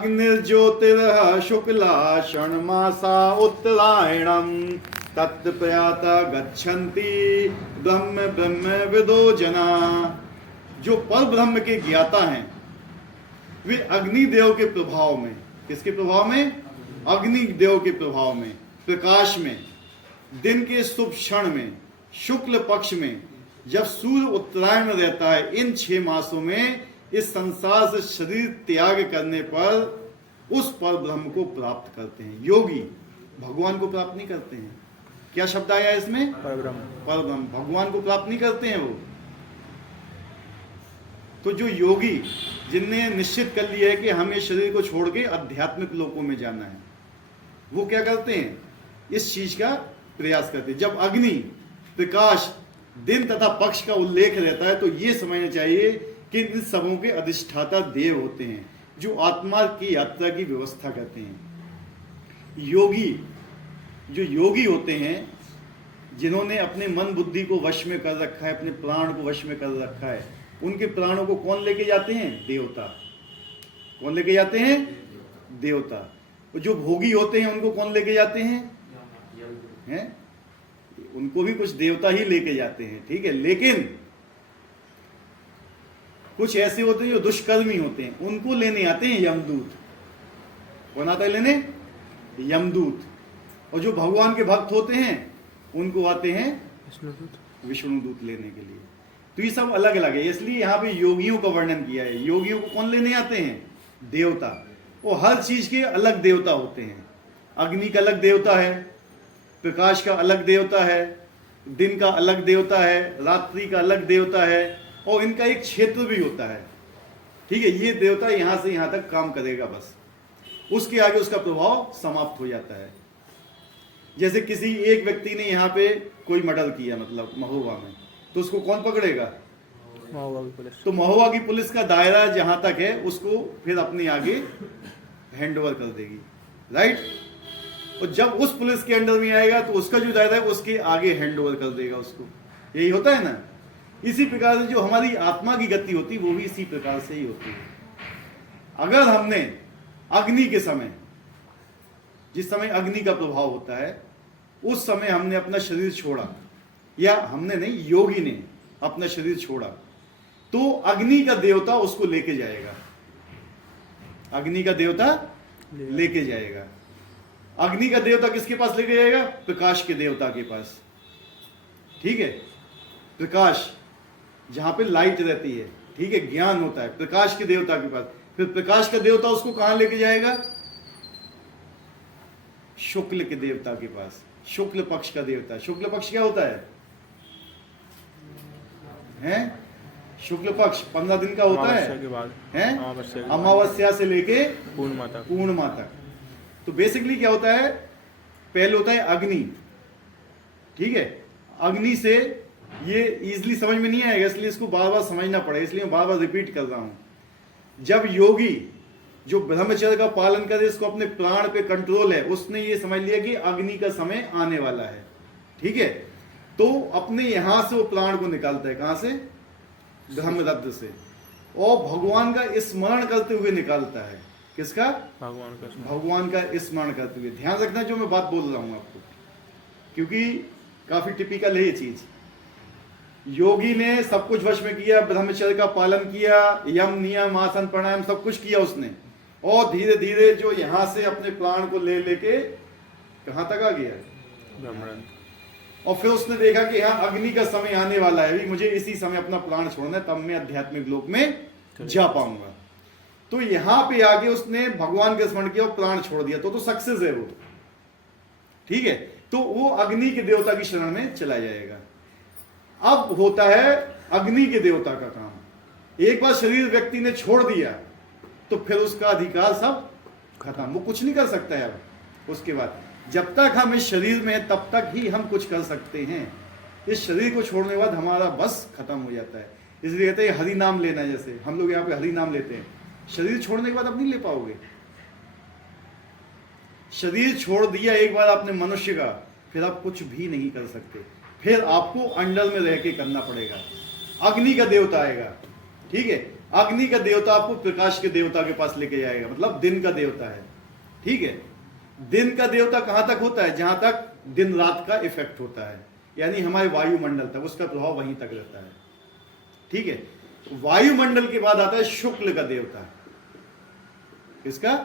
अग्निर्ज्योतिर् शुक्ला षण्मासा उत्तरायणम तत्प्रयाता गच्छन्ति ब्रह्म ब्रह्म विदो जना। जो पर ब्रह्म के ज्ञाता हैं वे अग्निदेव के प्रभाव में, किसके प्रभाव में? अग्निदेव के प्रभाव में, प्रकाश में, दिन के शुभ क्षण में, शुक्ल पक्ष में, जब सूर्य उत्तरायण में रहता है, इन 6 मासों में इस संसार से शरीर त्याग करने पर उस पर ब्रह्म को प्राप्त करते हैं। योगी भगवान को प्राप्त नहीं करते हैं। क्या शब्द आया इसमें? परब्रह्म। भगवान को प्राप्त नहीं करते हैं वो। तो जो योगी जिनने निश्चित कर लिया है कि हमें शरीर को छोड़ के आध्यात्मिक लोकों में जाना है, वो क्या करते हैं? इस चीज का प्रयास करते हैं। जब अग्नि, प्रकाश, दिन तथा पक्ष का उल्लेख रहता है तो ये समझना चाहिए कि इन सबों के अधिष्ठाता देव होते हैं जो आत्मा की यात्रा की व्यवस्था करते हैं। योगी, जो योगी होते हैं, जिन्होंने अपने मन बुद्धि को वश में कर रखा है, अपने प्राण को वश में कर रखा है, उनके प्राणों को कौन लेके जाते हैं? देवता। कौन लेके जाते हैं? देवता। जो भोगी होते हैं उनको कौन लेके जाते हैं? उनको भी कुछ देवता ही लेके जाते हैं, ठीक है। लेकिन कुछ ऐसे होते हैं जो दुष्कर्मी होते हैं, उनको लेने आते हैं यमदूत। कौन आता है लेने? यमदूत। और जो भगवान के भक्त होते हैं उनको आते हैं विष्णुदूत लेने के लिए। तो ये सब अलग अलग है, इसलिए यहाँ पे योगियों का वर्णन किया है। योगियों को कौन लेने आते हैं? देवता। और हर चीज के अलग देवता होते हैं। अग्नि का अलग देवता है, प्रकाश का अलग देवता है, दिन का अलग देवता है, रात्रि का अलग देवता है, और इनका एक क्षेत्र भी होता है, ठीक है। ये देवता यहां से यहां तक काम करेगा, बस उसके आगे उसका प्रभाव समाप्त हो जाता है। जैसे किसी एक व्यक्ति ने यहाँ पे कोई मर्डर किया, मतलब महोबा में, तो उसको कौन पकड़ेगा? महोबा की पुलिस। तो महोबा की पुलिस का दायरा जहां तक है उसको फिर अपने आगे हैंड ओवर कर देगी, राइट। और जब उस पुलिस के अंडर में आएगा तो उसका जो दायरा है उसके आगे हैंड ओवर कर देगा उसको। यही होता है ना। इसी प्रकार से जो हमारी आत्मा की गति होती है वो भी इसी प्रकार से ही होती है। अगर हमने अग्नि के समय, जिस समय अग्नि का प्रभाव होता है, उस समय हमने अपना शरीर छोड़ा, या हमने नहीं, योगी ने अपना शरीर छोड़ा, तो अग्नि का देवता उसको लेके जाएगा। अग्नि का देवता लेके जाएगा। अग्नि का देवता किसके पास लेके जाएगा? प्रकाश के देवता के पास, ठीक है। प्रकाश जहां पे लाइट रहती है, ठीक है, ज्ञान होता है, प्रकाश के देवता के पास। फिर प्रकाश का देवता उसको कहां लेके जाएगा? शुक्ल के देवता के पास, शुक्ल पक्ष का देवता। शुक्ल पक्ष क्या होता है? शुक्ल पक्ष 15 दिन का होता है, अमावस्या से लेके पूर्णिमा तक। तो बेसिकली क्या होता है? पहले होता है अग्नि, ठीक है। अग्नि से ये इजीली समझ में नहीं आएगा, इसलिए इसको बार बार समझना पड़ेगा, इसलिए मैं बार बार रिपीट कर रहा हूं। जब योगी जो ब्रह्मचर्य का पालन करे, इसको अपने प्राण पे कंट्रोल है, उसने ये समझ लिया कि अग्नि का समय आने वाला है, ठीक है। तो अपने यहां से वो प्राण को निकालता है, कहां से? ब्रह्मरद्र से, और भगवान का स्मरण करते हुए निकालता है। किसका? भगवान का स्मरण करते हुए। ध्यान रखना जो मैं बात बोल रहा हूं आपको, क्योंकि काफी टिपिकल है ये चीज। योगी ने सब कुछ वश में किया, ब्रह्मचर्य का पालन किया, यम नियम आसन प्राणायाम सब कुछ किया उसने, और धीरे धीरे जो यहां से अपने प्राण को ले लेके कहां तक आ गया? और फिर उसने देखा कि यहाँ अग्नि का समय आने वाला है, मुझे इसी समय अपना प्राण छोड़ना है, तब मैं आध्यात्मिक लोक में जा पाऊंगा। तो यहां पे आगे उसने भगवान का स्मरण किया और प्राण छोड़ दिया, तो सक्सेस है वो, ठीक है। तो वो अग्नि के देवता की शरण में चला जाएगा। अब होता है अग्नि के देवता का काम। एक बार शरीर व्यक्ति ने छोड़ दिया तो फिर उसका अधिकार सब खत्म, वो कुछ नहीं कर सकता है अब उसके बाद। जब तक हम इस शरीर में हैं तब तक ही हम कुछ कर सकते हैं। इस शरीर को छोड़ने के बाद हमारा बस खत्म हो जाता है। इसलिए कहते हैं हरि नाम लेना, जैसे हम लोग यहाँ पे हरि नाम लेते हैं, शरीर छोड़ने के बाद अब नहीं ले पाओगे। शरीर छोड़ दिया एक बार आपने मनुष्य का, फिर आप कुछ भी नहीं कर सकते, फिर आपको अंडर में रह के करना पड़ेगा। अग्नि का देवता आएगा, ठीक है। अग्नि का देवता आपको प्रकाश के देवता के पास लेके जाएगा, मतलब दिन का देवता है। ठीक है, दिन का देवता कहां तक होता है? जहां तक दिन रात का इफेक्ट होता है, यानी हमारे वायुमंडल तक, उसका प्रभाव वहीं तक रहता है। ठीक है, वायुमंडल के बाद आता है शुक्ल का देवता। किसका?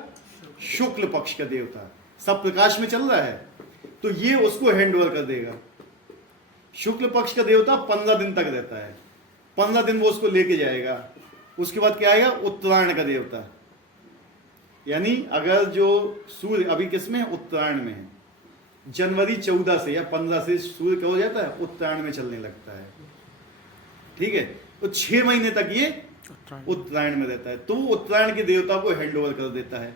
शुक्ल पक्ष का देवता। सब प्रकाश में चल रहा है तो ये उसको हैंड ओवर कर देगा। शुक्ल पक्ष का देवता 15 दिन तक रहता है, 15 दिन वो उसको लेके जाएगा। उसके बाद क्या आएगा? उत्तरायण का देवता। यानी अगर जो सूर्य अभी किसमें है? उत्तरायण में है। जनवरी 14 से या 15 से सूर्य क्या हो जाता है? उत्तरायण में चलने लगता है। ठीक है, तो 6 महीने तक ये उत्तरायण में रहता है, तो उत्तरायण के देवता को हैंड ओवर कर देता है।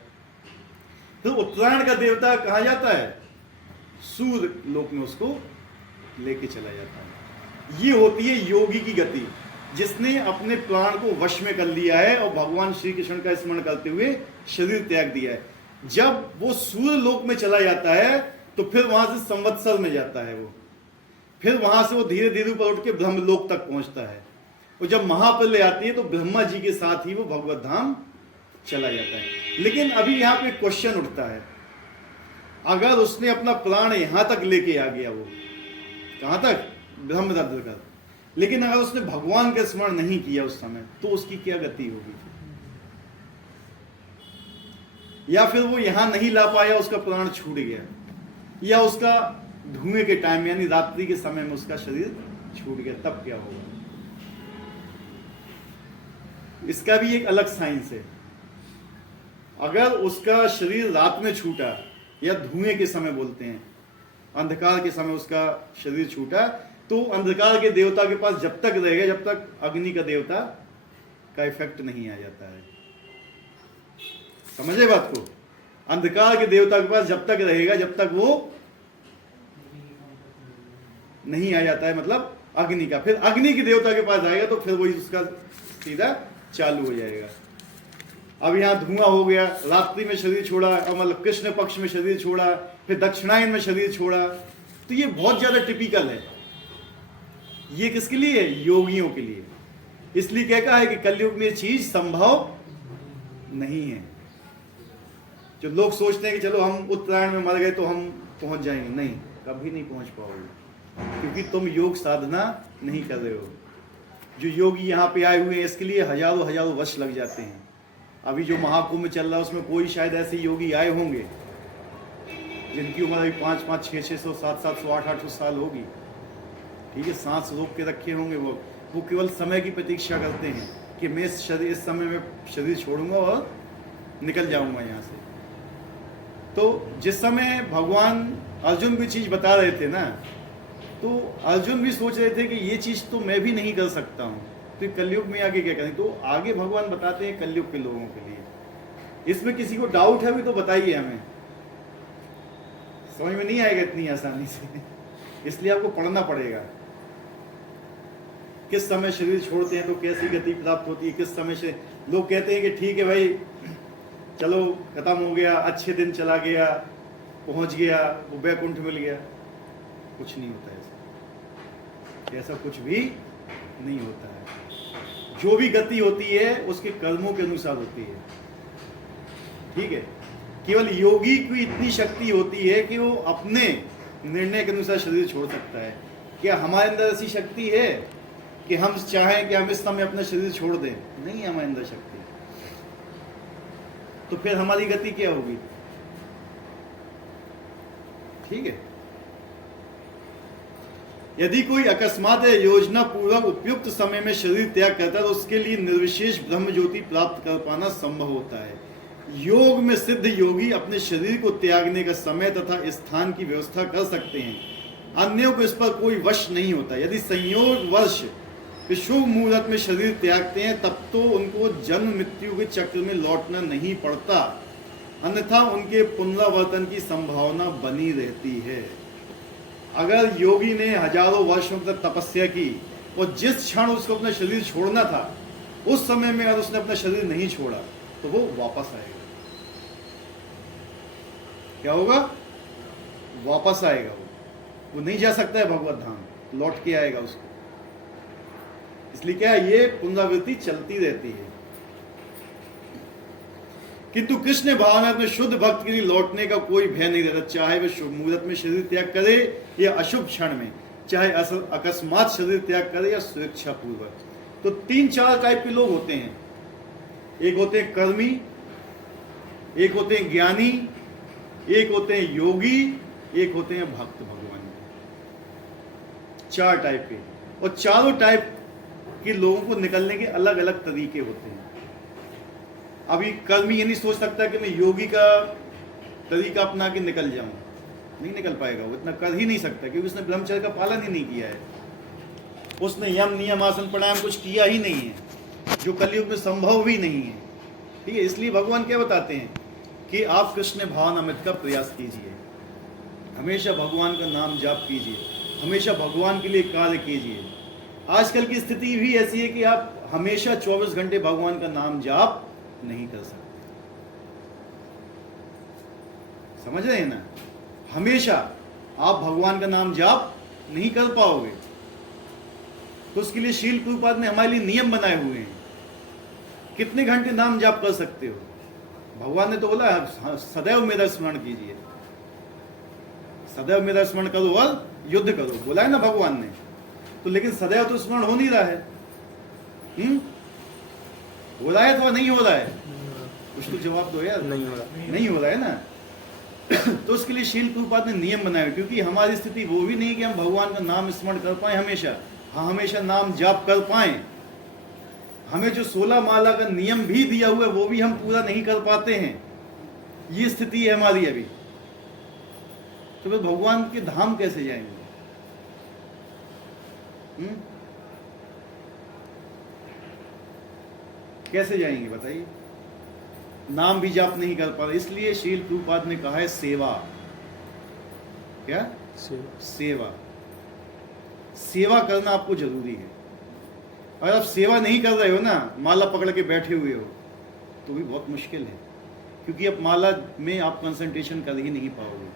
तो उत्तरायण का देवता कहां जाता है? सूर्य लोक में उसको लेके चला जाता है। ये होती है योगी की गति, जिसने अपने प्राण को वश में कर लिया है और भगवान श्री कृष्ण का स्मरण करते हुए शरीर त्याग दिया है। जब वो सूर्य लोक में चला जाता है तो फिर वहां से संवत्सर में जाता है वो, फिर वहां से वो धीरे धीरे ऊपर उठ के ब्रह्मलोक तक पहुंचता है। और जब महाप्रलय आती है तो ब्रह्मा जी के साथ ही वो भगवत धाम चला जाता है। लेकिन अभी यहां पे क्वेश्चन उठता है, अगर उसने अपना प्राण यहां तक लेके आ गया, वो कहां तक? ब्रह्मरंध्र का, लेकिन अगर उसने भगवान का स्मरण नहीं किया उस समय, तो उसकी क्या गति होगी? या फिर वो यहां नहीं ला पाया, उसका प्राण छूट गया, या उसका धुएं के टाइम यानी रात्रि के समय में उसका शरीर छूट गया, तब क्या होगा? इसका भी एक अलग साइंस है। अगर उसका शरीर रात में छूटा, या धुएं के समय बोलते हैं, अंधकार के समय उसका शरीर छूटा, तो अंधकार के देवता के पास जब तक रहेगा जब तक अग्नि का देवता का इफेक्ट नहीं आ जाता है। समझे बात को? अंधकार के देवता के पास जब तक रहेगा जब तक वो नहीं आ जाता है, मतलब अग्नि का। फिर अग्नि के देवता के पास आएगा तो फिर वही उसका सीधा चालू हो जाएगा। अब यहां धुआं हो गया, रात्रि में शरीर छोड़ा, मतलब कृष्ण पक्ष में शरीर छोड़ा, फिर दक्षिणायन में शरीर छोड़ा, तो ये बहुत ज्यादा टिपिकल है। ये किसके लिए? योगियों के लिए। इसलिए क्या कहा है कि कलयुग में ये चीज संभव नहीं है। जो लोग सोचते हैं कि चलो हम उत्तरायण में मर गए तो हम पहुंच जाएंगे, नहीं, कभी नहीं पहुंच पाओगे, क्योंकि तुम योग साधना नहीं कर रहे हो। जो योगी यहाँ पे आए हुए हैं इसके लिए हजारों हजारों वर्ष लग जाते हैं। अभी जो महाकुंभ चल रहा है उसमें कोई शायद ऐसे योगी आए होंगे जिनकी उम्र अभी 500, 600, 700, 800 साल होगी। ठीक है, सांस रोक के रखे होंगे वो केवल समय की प्रतीक्षा करते हैं कि मैं इस समय में शरीर छोड़ूंगा और निकल जाऊंगा यहाँ से। तो जिस समय भगवान अर्जुन भी चीज बता रहे थे ना, तो अर्जुन भी सोच रहे थे कि ये चीज तो मैं भी नहीं कर सकता हूँ, तो कलयुग में आगे क्या करें? तो आगे भगवान बताते हैं कलयुग के लोगों के लिए। इसमें किसी को डाउट है भी तो बताइए हमें, समझ में नहीं आएगा इतनी आसानी से, इसलिए आपको पढ़ना पड़ेगा। किस समय शरीर छोड़ते हैं तो कैसी गति प्राप्त होती है, किस समय से लोग कहते हैं कि ठीक है भाई चलो खत्म हो गया, अच्छे दिन चला गया, पहुंच गया, वो वैकुंठ मिल गया। कुछ नहीं होता ऐसा कुछ भी नहीं होता है। जो भी गति होती है उसके कर्मों के अनुसार होती है। ठीक है, केवल योगी की इतनी शक्ति होती है कि वो अपने निर्णय के अनुसार शरीर छोड़ सकता है। क्या हमारे अंदर ऐसी शक्ति है कि हम चाहें कि हम इस समय अपना शरीर छोड़ दें? नहीं है हमारे अंदर शक्ति। तो फिर हमारी गति क्या होगी? ठीक है, यदि कोई अकस्मात या योजना पूर्वक उपयुक्त समय में शरीर त्याग करता है तो उसके लिए निर्विशेष ब्रह्म ज्योति प्राप्त कर पाना संभव होता है। योग में सिद्ध योगी अपने शरीर को त्यागने का समय तथा स्थान की व्यवस्था कर सकते हैं, अन्यों को इस पर कोई वश नहीं होता। यदि संयोग वर्ष शुभ मुहूर्त में शरीर त्यागते हैं तब तो उनको जन्म मृत्यु के चक्र में लौटना नहीं पड़ता, अन्यथा उनके पुनरावर्तन की संभावना बनी रहती है। अगर योगी ने हजारों वर्षों तक तपस्या की और जिस क्षण उसको अपना शरीर छोड़ना था उस समय में अगर उसने अपना शरीर नहीं छोड़ा तो वो वापस आएगा। क्या होगा? वापस आएगा। वो नहीं जा सकता है भगवत धाम, लौट के आएगा उसको। इसलिए क्या है, ये पुनरावृत्ति चलती रहती है। किंतु कृष्ण भावना में शुद्ध भक्त के लिए लौटने का कोई भय नहीं रहता, चाहे वह शुभ मुहूर्त में शरीर त्याग करे या अशुभ क्षण में, चाहे अकस्मात शरीर त्याग करे या स्वेच्छा पूर्वक। तो 3-4 टाइप के लोग होते हैं। एक होते हैं कर्मी, एक होते हैं ज्ञानी, एक होते हैं योगी, एक होते हैं भक्त भगवान के। 4 टाइप के, और चारों टाइप के लोगों को निकलने के अलग अलग तरीके होते हैं। अभी कर्मी ये नहीं सोच सकता कि मैं योगी का तरीका अपना के निकल जाऊं, नहीं निकल पाएगा, वो इतना कर ही नहीं सकता, क्योंकि उसने ब्रह्मचर्य का पालन ही नहीं किया है, उसने यम नियम आसन प्राणायाम कुछ किया ही नहीं है, जो कलयुग में संभव भी नहीं है। ठीक है, इसलिए भगवान क्या बताते हैं कि आप कृष्ण भावनामृत का प्रयास कीजिए, हमेशा भगवान का नाम जाप कीजिए, हमेशा भगवान के लिए कार्य कीजिए। आजकल की स्थिति भी ऐसी है कि आप हमेशा 24 घंटे भगवान का नाम जाप नहीं कर सकते, समझ रहे हैं ना? हमेशा आप भगवान का नाम जाप नहीं कर पाओगे। तो उसके लिए शील प्रभुपाद ने हमारे लिए नियम बनाए हुए हैं, कितने घंटे नाम जाप कर सकते हो। भगवान ने तो बोला सदैव मेरा स्मरण कीजिए, सदैव मेरा स्मरण करो और युद्ध करो, बोला है ना भगवान ने। तो लेकिन सदैव तो स्मरण हो नहीं रहा है, हो रहा है तो नहीं हो रहा है, कुछ तो जवाब दो यार। नहीं हो रहा, नहीं हो रहा है ना। तो उसके लिए शील प्रभुपाद ने नियम बनाए, क्योंकि हमारी स्थिति वो भी नहीं कि हम भगवान का नाम स्मरण कर पाए हमेशा, हाँ हमेशा नाम जाप कर पाए। हमें जो 16 माला का नियम भी दिया हुआ है वो भी हम पूरा नहीं कर पाते हैं, ये स्थिति है हमारी अभी। तो फिर भगवान के धाम कैसे जाएंगे? कैसे जाएंगे बताइए? नाम भी जाप नहीं कर पा रहे। इसलिए शील प्रभुपाद ने कहा है सेवा। क्या? सेवा। सेवा करना आपको जरूरी है। अगर आप सेवा नहीं कर रहे हो ना, माला पकड़ के बैठे हुए हो, तो भी बहुत मुश्किल है, क्योंकि आप माला में आप कंसंट्रेशन कर ही नहीं पाओगे।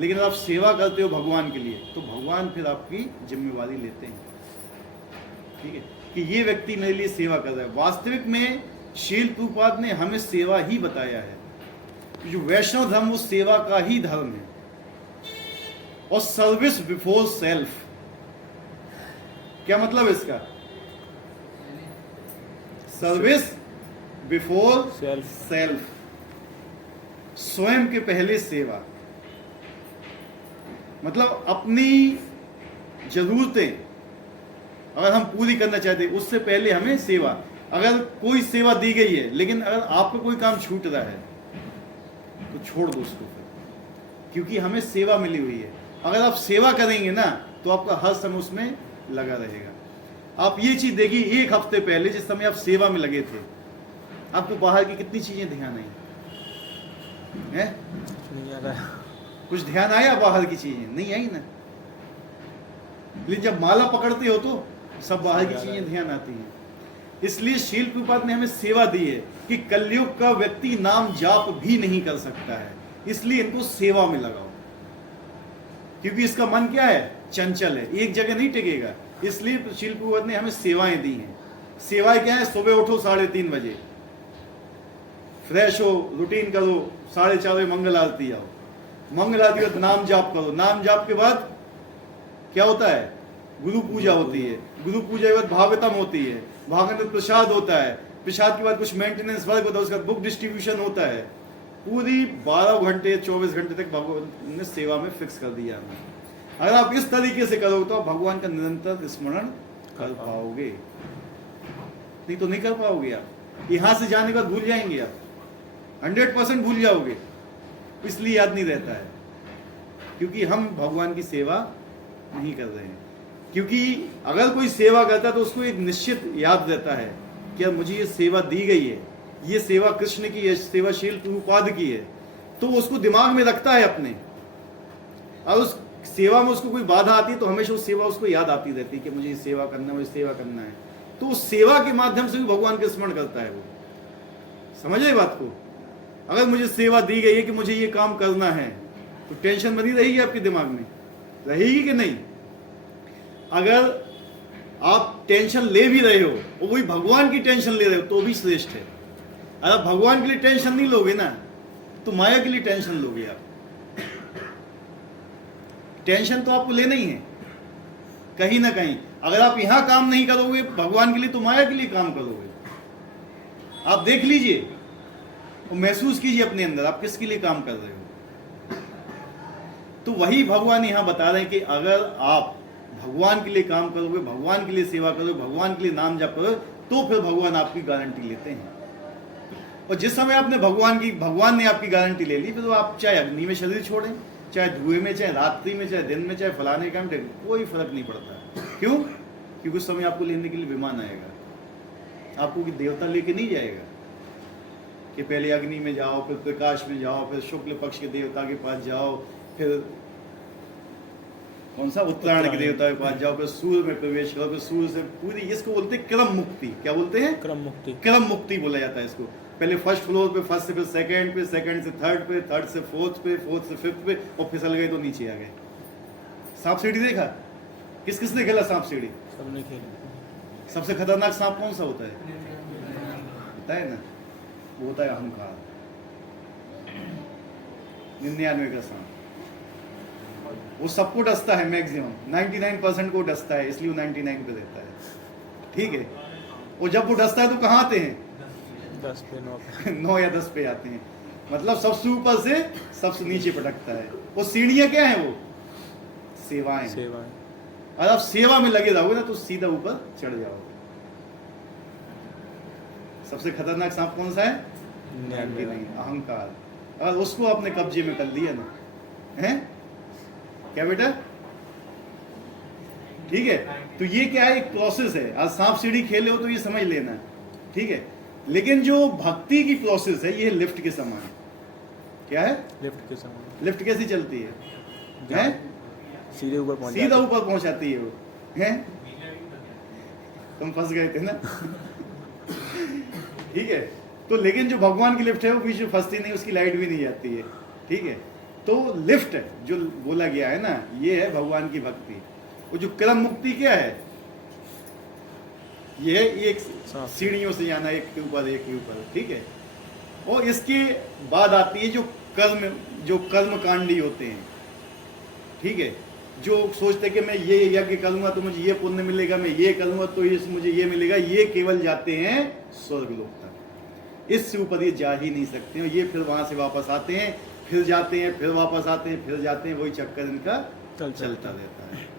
लेकिन अगर आप सेवा करते हो भगवान के लिए, तो भगवान फिर आपकी जिम्मेवारी लेते हैं, ठीक है, कि ये व्यक्ति मेरे लिए सेवा कर रहा है। वास्तविक में शील प्रभुपाद ने हमें सेवा ही बताया है। जो वैष्णव धर्म वो सेवा का ही धर्म है। और सर्विस बिफोर सेल्फ, क्या मतलब इसका? सर्विस बिफोर सेल्फ, स्वयं के पहले सेवा। मतलब अपनी जरूरतें अगर हम पूरी करना चाहते हैं, उससे पहले हमें सेवा। अगर कोई सेवा दी गई है, लेकिन अगर आपको कोई काम छूट रहा है, तो छोड़ दो उसको फिर, क्योंकि हमें सेवा मिली हुई है। अगर आप सेवा करेंगे ना, तो आपका हर समय उसमें लगा रहेगा। आप ये चीज देखिए, 1 हफ्ते पहले जिस समय आप सेवा में लगे थे, आपको बाहर की कितनी चीजें ध्यान आई है? नहीं आ रहा। कुछ ध्यान आया? बाहर की चीजें नहीं आई ना। लेकिन जब माला पकड़ते हो तो सब बाहर की चीजें ध्यान आती हैं। इसलिए शील प्रभुपाद ने हमें सेवा दी है कि कलयुग का व्यक्ति नाम जाप भी नहीं कर सकता है, इसलिए इनको सेवा में लगाओ। क्योंकि इसका मन क्या है? चंचल है, एक जगह नहीं टिकेगा। इसलिए शील प्रभुपाद ने हमें सेवाएं दी हैं। सेवाएं क्या है? सुबह उठो 3:30 बजे, फ्रेश हो, रूटीन करो, 4:30 बजे मंगल आरती आओ, मंगल आरती के बाद नाम जाप करो, नाम जाप के बाद क्या होता है? गुरु पूजा होती है, गुरु पूजा के बाद भागवतम होती है, भागवत प्रसाद होता है, प्रसाद के बाद कुछ मेंटेनेंस वर्क होता है, उसका बुक डिस्ट्रीब्यूशन होता है। पूरी 12 घंटे 24 घंटे तक भगवान ने सेवा में फिक्स कर दिया हमें। अगर आप इस तरीके से करोगे तो आप भगवान का निरंतर स्मरण कर पाओगे, नहीं तो नहीं कर पाओगे। आप यहां से जाने के बाद भूल जाएंगे, आप 100% भूल जाओगे। इसलिए याद नहीं रहता है, क्योंकि हम भगवान की सेवा नहीं कर रहे हैं। क्योंकि अगर कोई सेवा करता है तो उसको एक निश्चित याद रहता है कि मुझे ये सेवा दी गई है, ये सेवा कृष्ण की है, सेवा शील प्रभुपाद की है, तो उसको दिमाग में रखता है अपने। और उस सेवा में उसको कोई बाधा आती है तो हमेशा उस सेवा उसको याद आती रहती है कि मुझे ये सेवा करना है, मुझे सेवा करना है। तो उस सेवा के माध्यम से भी भगवान का स्मरण करता है वो। समझ रहे बात को? अगर मुझे सेवा दी गई है कि मुझे ये काम करना है, तो टेंशन बनी रहेगी आपके दिमाग में, रहेगी कि नहीं? अगर आप टेंशन ले भी रहे हो और वही भगवान की टेंशन ले रहे हो, तो भी श्रेष्ठ है। अगर भगवान के लिए टेंशन नहीं लोगे ना तो माया के लिए टेंशन लोगे आप। टेंशन तो आपको लेना ही है कहीं ना कहीं। अगर आप यहां काम नहीं करोगे भगवान के लिए तो माया के लिए काम करोगे। आप देख लीजिए और महसूस कीजिए अपने अंदर आप किसके लिए काम कर रहे हो। तो वही भगवान यहां बता रहे हैं कि अगर आप भगवान के लिए काम करोगे, भगवान के लिए सेवा करोगे, भगवान के लिए नाम जप करोगे तो फिर भगवान आपकी गारंटी लेते हैं। और जिस समय आपने भगवान ने आपकी गारंटी ले ली, फिर तो आप चाहे अग्नि में शरीर छोड़ें, चाहे धुएं में, चाहे रात्रि में, चाहे दिन में, चाहे फलाने काम, कोई फर्क नहीं पड़ता। क्यों? क्योंकि उस समय आपको लेने के लिए विमान आएगा। आपको कि देवता लेके नहीं जाएगा कि पहले अग्नि में जाओ, फिर प्रकाश में जाओ, फिर शुक्ल पक्ष के देवता के पास जाओ, फिर कौन सा उत्तरायण के देवता के पास जाओ, फिर सूर्य में प्रवेश करो, फिर सूर्य से पूरी, इसको बोलते हैं क्रम मुक्ति। क्या बोलते हैं? क्रम मुक्ति। क्रम मुक्ति बोला जाता है इसको। पहले फर्स्ट फ्लोर पे, फर्स्ट से फिर सेकंड पे, सेकंड से थर्ड पे, थर्ड से फोर्थ पे, फोर्थ से फिफ्थ पे, और फिसल गए तो नीचे आ गए। सांप सीढ़ी देखा? किस किस ने खेला सांप सीढ़ी? सबने खेला। सबसे खतरनाक सांप कौन सा होता है? होता है ना, वो होता है अहंकार। 99 का सांप वो सबको डसता है, मैक्सिमम 99% को डसता है, इसलिए वो 99 पे रहता है। ठीक है। और जब वो डसता है तो कहाँ आते हैं? 10 पे 9 पे 9 या 10 पे आते हैं। मतलब सबसे ऊपर से सबसे नीचे पटकता है। वो सीढ़ियां क्या है? वो सेवाएं। और आप सेवा में लगे रहोगे ना तो सीधा ऊपर चढ़ जाओगे। सबसे खतरनाक सांप कौन सा है? 99, अहंकार। और उसको अपने कब्जे में कर लिया ना, है क्या बेटा? ठीक है। तो ये क्या है? एक प्रोसेस है। आज सांप सीढ़ी खेले हो तो ये समझ लेना, ठीक है। लेकिन जो भक्ति की प्रोसेस है ये लिफ्ट के समान। क्या है? लिफ्ट के समान। लिफ्ट कैसी चलती है? हैं? सीधे ऊपर पहुंच सीधा ऊपर पहुंचाती है वो, हैं? तुम फंस गए थे ना। ठीक है। तो लेकिन जो भगवान की लिफ्ट है वो बीच में फंसती नहीं, उसकी लाइट भी नहीं जाती है। ठीक है। तो लिफ्ट जो बोला गया है ना, ये है भगवान की भक्ति। वो जो क्रम मुक्ति क्या है? ये है एक सीढ़ियों से जाना, एक के ऊपर एक के ऊपर। ठीक है। और इसके बाद आती है जो कर्मकांडी होते हैं। ठीक है। जो सोचते कि मैं ये यज्ञ करूंगा तो मुझे ये पुण्य मिलेगा, मैं ये करूंगा तो मुझे ये मिलेगा, ये केवल जाते हैं स्वर्ग लोक तक। इससे ऊपर ये जा ही नहीं सकते हैं। ये फिर वहां से वापस आते हैं, फिर जाते हैं, फिर वापस आते हैं, फिर जाते हैं। वही चक्कर इनका चलता रहता है।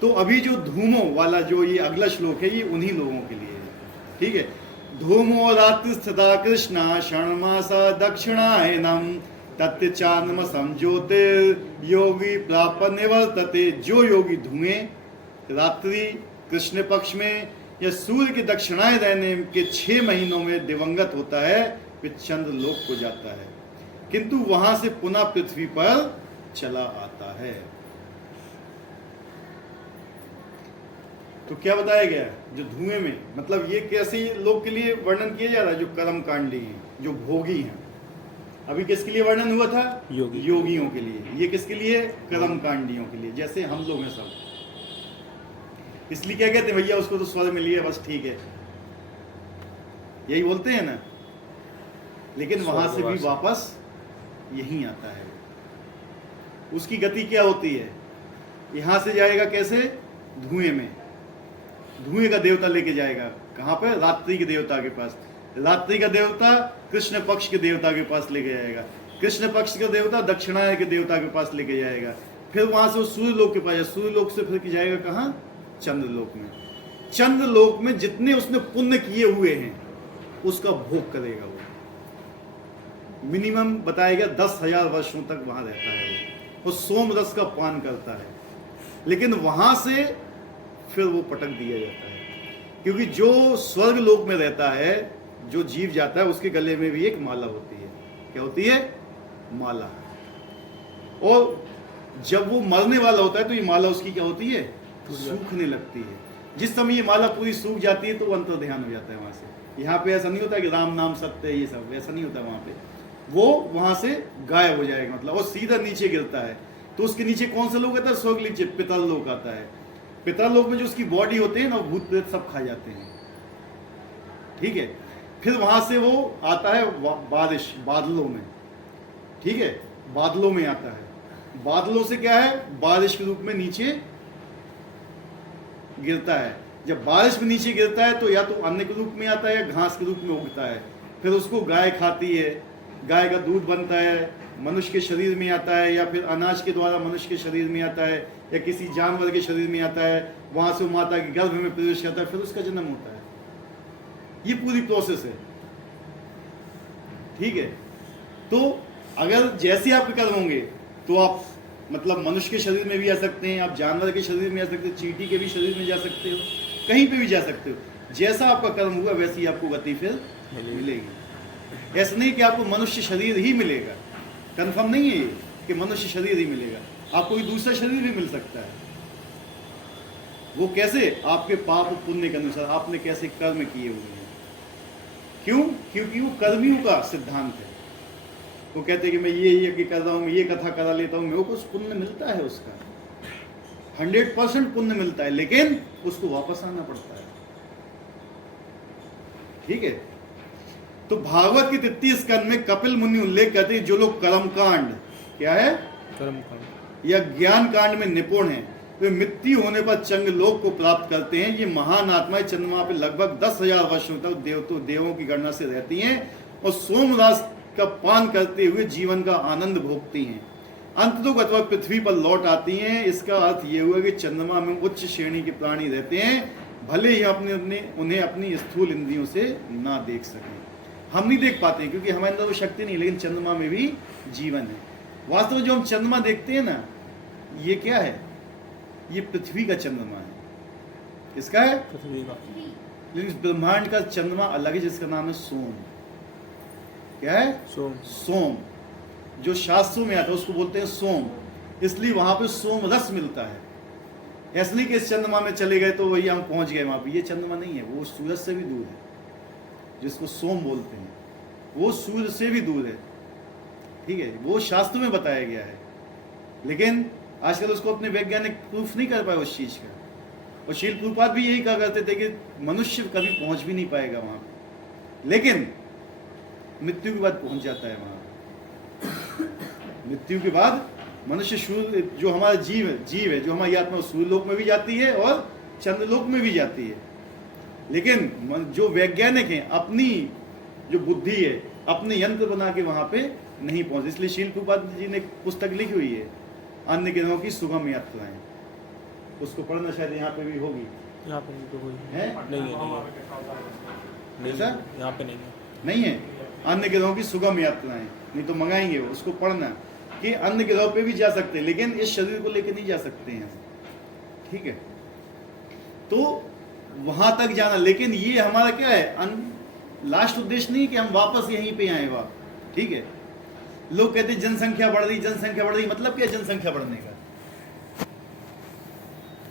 तो अभी जो धूमो वाला जो ये अगला श्लोक है ये उन्हीं लोगों के लिए है। ठीक है। धूमो रात्रि स्थिता कृष्णा षण्मासा दक्षिणायनम तत्चान्म संज्योतिर योगी प्राप निवर्तते। जो योगी धुएं रात्रि कृष्ण पक्ष में या सूर्य के दक्षिणायन रहने के 6 महीनों में दिवंगत होता है, वे चंद्र लोक को जाता है, किंतु वहां से पुनः पृथ्वी पर चला आता है। तो क्या बताया गया? जो धुएं में, मतलब ये कैसे लोग के लिए वर्णन किया जा रहा है? जो कर्मकांडी हैं, जो भोगी हैं। अभी किसके लिए वर्णन हुआ था? योगियों के लिए। ये किसके लिए? कर्मकांडियों के लिए, जैसे हम लोग हैं सब। इसलिए क्या कहते हैं? भैया उसको तो स्वर्ग मिल गया, बस ठीक है, यही बोलते हैं ना। लेकिन वहां से भी वापस यही आता है। उसकी गति क्या होती है? यहां से जाएगा कैसे? धुएं में। धुएं का देवता लेके जाएगा कहां पे? रात्रि के देवता के पास। रात्रि का देवता कृष्ण पक्ष के देवता के पास लेके जाएगा। कृष्ण पक्ष का देवता दक्षिणायन के देवता के पास लेके जाएगा। फिर वहां से वो सूर्य लोक के पास, सूर्य लोक से फिर जाएगा कहां? चंद्र लोक में। चंद्र लोक में जितने उसने पुण्य किए हुए हैं उसका भोग करेगा वो। मिनिमम बताया गया 10,000 वर्षों तक वहां रहता है वो सोम रस का पान करता है। लेकिन वहां से फिर वो पटक दिया जाता है, क्योंकि जो स्वर्ग लोक में रहता है, जो जीव जाता है, उसके गले में भी एक माला होती है। क्या होती है? माला। और जब वो मरने वाला होता है तो ये माला उसकी क्या होती है? सूखने लगती है। जिस समय ये माला पूरी सूख जाती है तो वो अंतर ध्यान हो जाता है वहां से। यहाँ पे ऐसा नहीं होता कि राम नाम सत्य है, ये सब ऐसा नहीं होता। वहां पे वो वहां से गायब हो जाएगा, मतलब वो सीधा नीचे गिरता है। तो उसके नीचे कौन सा लोक आता है? स्वर्ग नीचे पितर लोक आता है। पितर लोक में जो उसकी बॉडी होती है ना, भूत प्रेत सब खा जाते हैं। ठीक है। फिर वहां से वो आता है बारिश, बादलों में, ठीक है, बादलों में आता है। बादलों से क्या है, बारिश के रूप में नीचे गिरता है। जब बारिश में नीचे गिरता है तो या तो अन्न के रूप में आता है या घास के रूप में उगता है। फिर उसको गाय खाती है, गाय का दूध बनता है, मनुष्य के शरीर में आता है, या फिर अनाज के द्वारा मनुष्य के शरीर में आता है, या किसी जानवर के शरीर में आता है, वहां से वो माता के गर्भ में प्रवेश करता है, फिर उसका जन्म होता है। ये पूरी प्रोसेस है, ठीक है। तो अगर जैसे आपके कर्म होंगे तो आप मतलब मनुष्य के शरीर में भी आ सकते हैं, आप जानवर के शरीर में आ सकते हो, चींटी के भी शरीर में जा सकते हो, कहीं पे भी जा सकते हो। जैसा आपका कर्म हुआ वैसी आपको गति फिर मिलेगी। ऐसा नहीं कि आपको मनुष्य शरीर ही मिलेगा, कंफर्म नहीं है ये कि मनुष्य शरीर ही मिलेगा, आपको कोई दूसरा शरीर भी मिल सकता है। वो कैसे, आपके पाप पुण्य के अनुसार आपने कैसे कर्म किए हुए हैं। क्यों? क्योंकि वो कर्मियों का सिद्धांत है। वो कहते हैं कि मैं ये यज्ञ कर रहा हूँ, मैं ये कथा करा लेता हूँ, मेरे को कुछ पुण्य मिलता है, उसका 100% पुण्य मिलता है, लेकिन उसको वापस आना पड़ता है, ठीक है। तो भागवत के 33 स्कंद में कपिल मुनि उल्लेख करते हैं, जो लोग कर्म कांड, क्या है, कर्म कांड या ज्ञान कांड में निपुण हैं, वे मृत्यु होने पर चंद्रलोक को प्राप्त करते हैं। ये महान आत्माएं चंद्रमा पे लगभग 10,000 वर्षों तक देवों की गणना से रहती हैं और सोमरस का पान करते हुए जीवन का आनंद भोगती हैं। अंततः अथवा पृथ्वी पर लौट आती हैं। इसका अर्थ ये हुआ कि चंद्रमा में उच्च श्रेणी के प्राणी रहते हैं, भले ही उन्हें अपनी स्थूल इंद्रियों से ना देख सकें। हम नहीं देख पाते हैं क्योंकि हमारे अंदर वो शक्ति नहीं, लेकिन चंद्रमा में भी जीवन है। वास्तव में जो हम चंद्रमा देखते हैं ना, ये क्या है, ये पृथ्वी का चंद्रमा है। किसका है? पृथ्वी का। लेकिन ब्रह्मांड का चंद्रमा अलग है, जिसका नाम है सोम। क्या है? सोम। सोम जो शास्त्रों में आता है उसको बोलते हैं सोम, इसलिए वहां पे सोम रस मिलता है। ऐसा नहीं कि इस चंद्रमा में चले गए तो वही हम पहुंच गए वहां पे, ये चंद्रमा नहीं है, वो सूरज से भी दूर है, जिसको सोम बोलते हैं, वो सूर्य से भी दूर है, ठीक है। वो शास्त्र में बताया गया है, लेकिन आजकल उसको अपने वैज्ञानिक प्रूफ नहीं कर पाए उस चीज का। और शील प्रभुपाद भी यही कहा करते थे कि मनुष्य कभी पहुंच भी नहीं पाएगा वहां पे, लेकिन मृत्यु के बाद पहुंच जाता है वहां। मृत्यु के बाद मनुष्य सूर्य, जो हमारा जीव है, जो हमारी आत्मा, सूर्य लोक में भी जाती है और चंद्रलोक में भी जाती है। लेकिन जो वैज्ञानिक हैं, अपनी जो बुद्धि है, अपने यंत्र बना के वहां पे नहीं पहुंचे। इसलिए शील प्रभुपाद जी ने एक पुस्तक लिखी हुई है, अन्य ग्रहों की सुगम यात्राएं। उसको पढ़ना शायद यहाँ पे भी होगी। यहाँ पे नहीं तो कोई है? नहीं है, नहीं ऐसा? है, यहाँ पे नहीं है। नहीं है, अन्य ग्रहों की सुगम यात्राएं, नहीं तो मंगाएंगे वो, उसको पढ़ना कि अन्य ग्रहों पे भी जा सकते हैं, लेकिन इस शरीर को लेकर नहीं जा सकते हैं, ठीक है। तो वहां तक जाना, लेकिन ये हमारा क्या है, लास्ट उद्देश्य नहीं कि हम वापस यहीं पे आए वहां, ठीक है। लोग कहते हैं जनसंख्या बढ़ रही, जनसंख्या बढ़ रही, मतलब क्या जनसंख्या बढ़ने का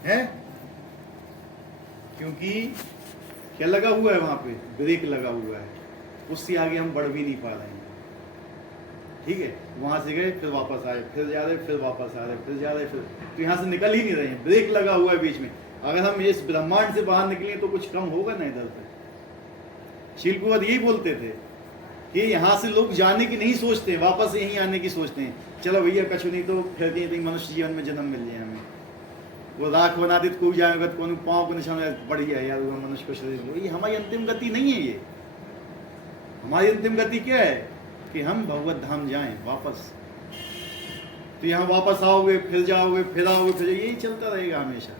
है? क्योंकि क्या लगा हुआ है वहां पे, ब्रेक लगा हुआ है, उससे आगे हम बढ़ भी नहीं पा रहे हैं, ठीक है। वहां से गए, फिर वापस आए, फिर जा रहे, फिर वापस आ रहे, फिर जा रहे, फिर तो यहां से निकल ही नहीं रहे हैं, ब्रेक लगा हुआ है बीच में। अगर हम इस ब्रह्मांड से बाहर निकले तो कुछ कम होगा ना इधर से। शील प्रभुपाद यही बोलते थे कि यहाँ से लोग जाने की नहीं सोचते, वापस यहीं आने की सोचते हैं। चलो भैया कछ नहीं तो फिर कहीं मनुष्य जीवन में जन्म मिल जाए हमें, वो राख बना दे तो कोई जाएगा, कौन पाँव को निशान, बढ़िया यार मनुष्य को शरीर। ये हमारी अंतिम गति नहीं है। ये हमारी अंतिम गति क्या है कि हम भगवत धाम जाएं वापस। तो यहाँ वापस आओगे, फिर जाओगे, फिर आओगे, फिर यही चलता रहेगा हमेशा।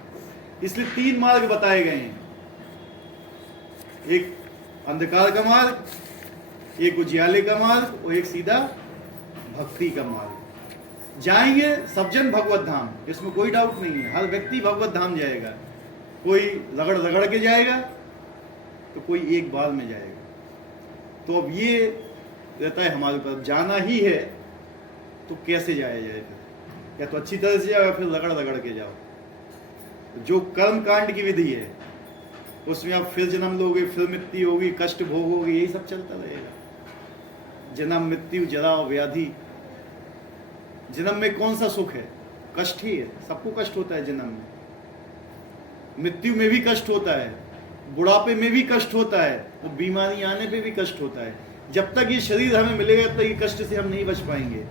इसलिए 3 मार्ग बताए गए हैं, एक अंधकार का मार्ग, एक उजियाले का मार्ग और एक सीधा भक्ति का मार्ग। जाएंगे सब जन भगवत धाम, इसमें कोई डाउट नहीं है, हर व्यक्ति भगवत धाम जाएगा। कोई रगड़ रगड़ के जाएगा तो कोई एक बार में जाएगा। तो अब ये रहता है हमारे ऊपर, जाना ही है तो कैसे जाया जाए, या तो अच्छी तरह से जाओ, फिर रगड़ रगड़ के जाओ। जो कर्म कांड की विधि है उसमें आप फिर जन्म लोगे, फिर मृत्यु होगी, कष्ट भोगोगे, यही सब चलता रहेगा। जन्म, मृत्यु, जरा और व्याधि। जन्म में कौन सा सुख है? कष्ट ही है, सबको कष्ट होता है जन्म में। मृत्यु में भी कष्ट होता है, बुढ़ापे में भी कष्ट होता है, वो बीमारी आने पे भी कष्ट होता है। जब तक ये शरीर हमें मिलेगा तब तक ये कष्ट से हम नहीं बच पाएंगे।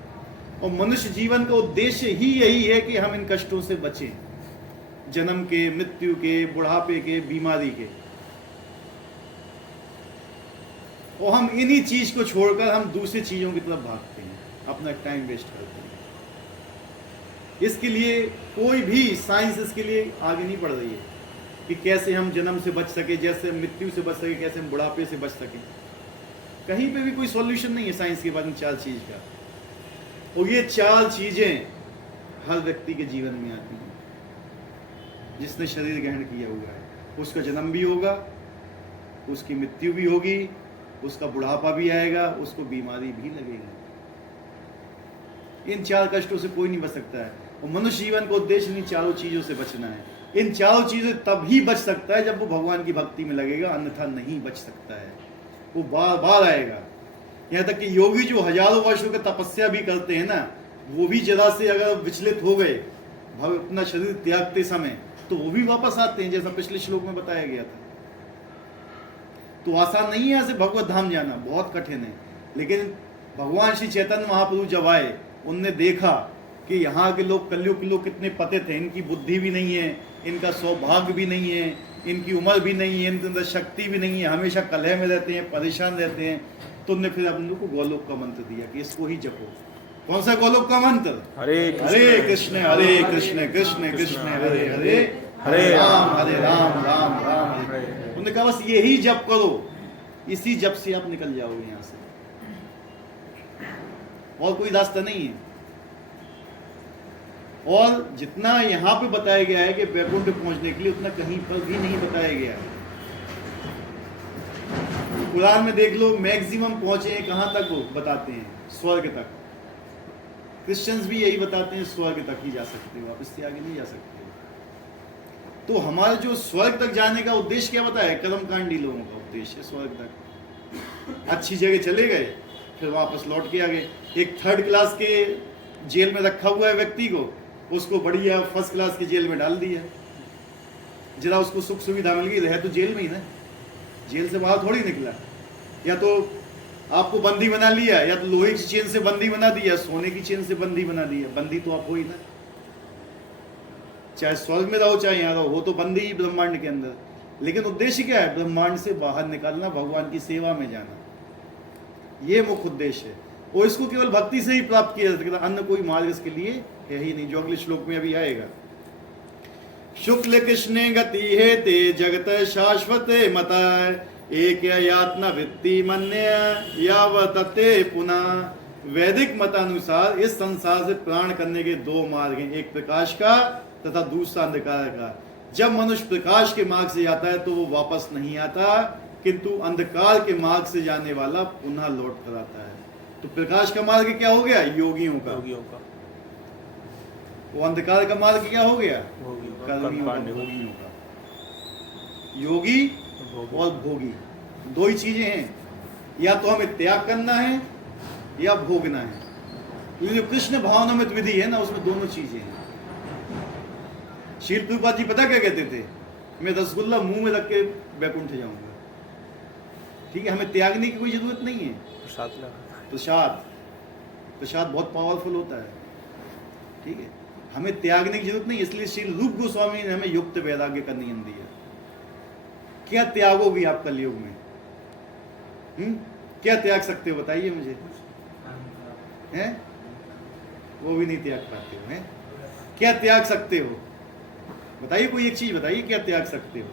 और मनुष्य जीवन का उद्देश्य ही यही है कि हम इन कष्टों से बचें, जन्म के, मृत्यु के, बुढ़ापे के, बीमारी के। और हम इन्हीं चीज को छोड़कर हम दूसरी चीजों की तरफ भागते हैं, अपना टाइम वेस्ट करते हैं। इसके लिए कोई भी साइंस इसके लिए आगे नहीं बढ़ रही है कि कैसे हम जन्म से बच सके, जैसे मृत्यु से बच सके, कैसे हम बुढ़ापे से बच सके। कहीं पे भी कोई सॉल्यूशन नहीं है साइंस के बाद इन 4 चीज का। और ये 4 चीजें हर व्यक्ति के जीवन में आती हैं। जिसने शरीर ग्रहण किया हुआ है उसका जन्म भी होगा, उसकी मृत्यु भी होगी, उसका बुढ़ापा भी आएगा, उसको बीमारी भी लगेगी। इन 4 कष्टों से कोई नहीं बच सकता है। और मनुष्य जीवन का उद्देश्य इन 4 चीजों से बचना है। इन 4 चीजों तभी बच सकता है जब वो भगवान की भक्ति में लगेगा, अन्यथा नहीं बच सकता है। वो बार बार आएगा। यहाँ तक कि योगी जो हजारों वर्षों की तपस्या भी करते हैं ना, वो भी जरा से अगर विचलित हो गए अपना शरीर त्यागते समय, तो वो भी वापस आते हैं, जैसा पिछले श्लोक में बताया गया था। तो आसान नहीं है ऐसे भगवत धाम जाना, बहुत कठिन है। लेकिन भगवान श्री चैतन्य महाप्रभु जब आए, उनने देखा कि यहाँ के लोग, कलयुग के लोग कितने पतित थे। इनकी बुद्धि भी नहीं है, इनका सौभाग्य भी नहीं है, इनकी उम्र भी नहीं है, इनके अंदर शक्ति भी नहीं है, हमेशा कलह में रहते हैं, परेशान रहते हैं। तो उनने फिर अपने को गोलोक का मंत्र दिया कि इसको ही जपो। कौन सा गोलोक का मंत्र? हरे कृष्ण हरे कृष्ण कृष्ण कृष्ण हरे हरे, हरे राम राम राम हरे। उन्होंने कहा बस यही जप करो, इसी जप से आप निकल जाओगे यहाँ से, और कोई रास्ता नहीं है। और जितना यहाँ पे बताया गया है कि वैकुंठ पहुंचने के लिए, उतना कहीं पर भी नहीं बताया गया है। कुरान में देख लो, मैक्सिमम पहुंचे हैं कहां तक, वो बताते हैं स्वर्ग तक। क्रिश्चियंस भी यही बताते हैं, स्वर्ग तक ही जा सकते हो आप, इससे आगे नहीं जा सकते। तो हमारे जो स्वर्ग तक जाने का उद्देश्य क्या बताया? कर्मकांडी लोगों का उद्देश्य स्वर्ग तक। अच्छी जगह चले गए, फिर वापस लौट के आ गए। एक 3rd क्लास के जेल में रखा हुआ है व्यक्ति को, उसको बढ़िया 1st क्लास की जेल में डाल दिया। जरा उसको सुख सुविधा मिल गई, रहे तो जेल में ही ना, जेल से बाहर थोड़ी निकला। या तो आपको बंदी बना लिया, या तो लोहे की चेन से बंदी बना दिया, सोने की चेन से बंदी बना दिया। बंदी तो आप हो ही ना, चाहे स्वर्ग में रहो चाहे यहाँ रहो, हो तो बंदी ही ब्रह्मांड के अंदर। लेकिन उद्देश्य क्या है? ब्रह्मांड से बाहर निकलना, भगवान की सेवा में जाना, ये मुख्य उद्देश्य है। और इसको केवल भक्ति से ही प्राप्त किया जा सकता है, अन्य कोई मार्ग इसके लिए है ही नहीं, जो अगले श्लोक में अभी आएगा। शुक्ल कृष्ण गति है ते जगत शाश्वत मता, एक यातना वृत्ति मन्य यावतते पुनः। वैदिक मतानुसार इस संसार से प्राण करने के 2 मार्ग हैं, एक प्रकाश का तथा दूसरा अंधकार का। जब मनुष्य प्रकाश के मार्ग से जाता है तो वो वापस नहीं आता, किंतु अंधकार के मार्ग से जाने वाला पुनः लौट कर आता है। तो प्रकाश का मार्ग क्या हो गया? योगियों का। वो अंधकार का मार्ग क्या हो गया? कर्मियों का, भोगियों का। योगी और भोगी 2 ही चीजें हैं, या तो हमें त्याग करना है या भोगना है। ये जो कृष्ण भावनामृत विधि है ना, उसमें दोनों चीजें हैं। श्रील प्रभुपाद जी पता क्या कहते थे? मैं रसगुल्ला मुंह में रख के वैकुंठ जाऊंगा। ठीक है, हमें त्यागने की कोई जरूरत नहीं है। प्रसाद बहुत पावरफुल होता है। ठीक है, हमें त्यागने की जरूरत नहीं, इसलिए श्री रूप गोस्वामी ने हमें युक्त वैराग्य का नियम दिया। क्या त्यागोगे आप कलयुग में? क्या त्याग सकते हो बताइए मुझे? हैं? वो भी नहीं त्याग पाते हो। हैं? क्या त्याग सकते हो बताइए? कोई एक चीज बताइए, क्या त्याग सकते हो?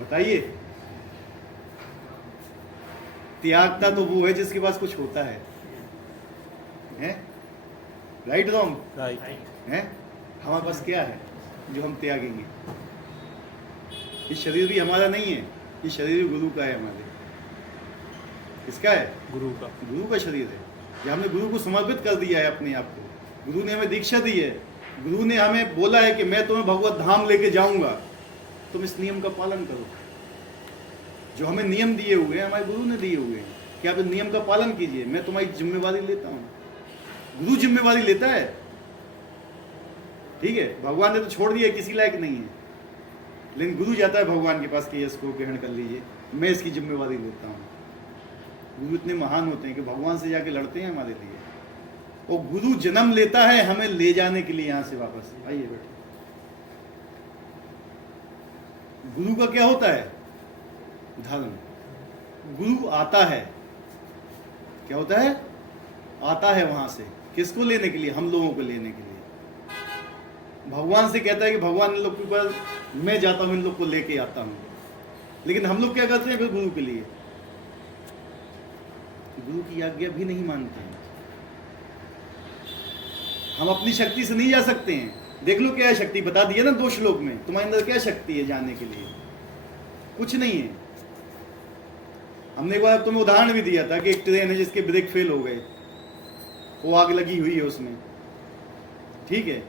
बताइए। त्यागता तो वो है जिसके पास कुछ होता है। Right wrong? राइट है। हमारे पास क्या है जो हम त्यागेंगे? ये शरीर भी हमारा नहीं है, ये शरीर भी गुरु का है। हमारे किसका है? गुरु का। गुरु का शरीर है। ये हमने गुरु को समर्पित कर दिया है अपने आप को। गुरु ने हमें दीक्षा दी है, गुरु ने हमें बोला है कि मैं तुम्हें भगवत धाम लेके जाऊंगा, तुम इस नियम का पालन करो। जो हमें नियम दिए हुए हैं हमारे गुरु ने दिए हुए हैं कि आप नियम का पालन कीजिए। मैं तुम्हारी जिम्मेवारी लेता हूँ। गुरु जिम्मेवारी लेता है। ठीक है, भगवान ने तो छोड़ दिया, किसी लायक नहीं है, लेकिन गुरु जाता है भगवान के पास कि इसको ग्रहण कर लीजिए, मैं इसकी जिम्मेवारी लेता हूँ। गुरु इतने महान होते हैं कि भगवान से जाके लड़ते हैं हमारे लिए, और गुरु जन्म लेता है हमें ले जाने के लिए यहाँ से वापस। आइए बेटे, गुरु का क्या होता है? धर्म। गुरु आता है, क्या होता है? आता है वहां से, किसको लेने के लिए? हम लोगों को लेने के लिए। भगवान से कहता है कि भगवान इन लोग के ऊपर, मैं जाता हूं इन लोग को लेके आता हूं, लेकिन हम लोग क्या करते हैं फिर गुरु के लिए? गुरु की आज्ञा भी नहीं मानते हैं। हम अपनी शक्ति से नहीं जा सकते हैं। देख लो क्या है शक्ति, बता दिया ना 2 श्लोक में, तुम्हारे अंदर क्या शक्ति है जाने के लिए? कुछ नहीं है। हमने एक बार तुम्हें उदाहरण भी दिया था कि एक ट्रेन है जिसके ब्रेक फेल हो गए, वो आग लगी हुई है उसमें, ठीक है,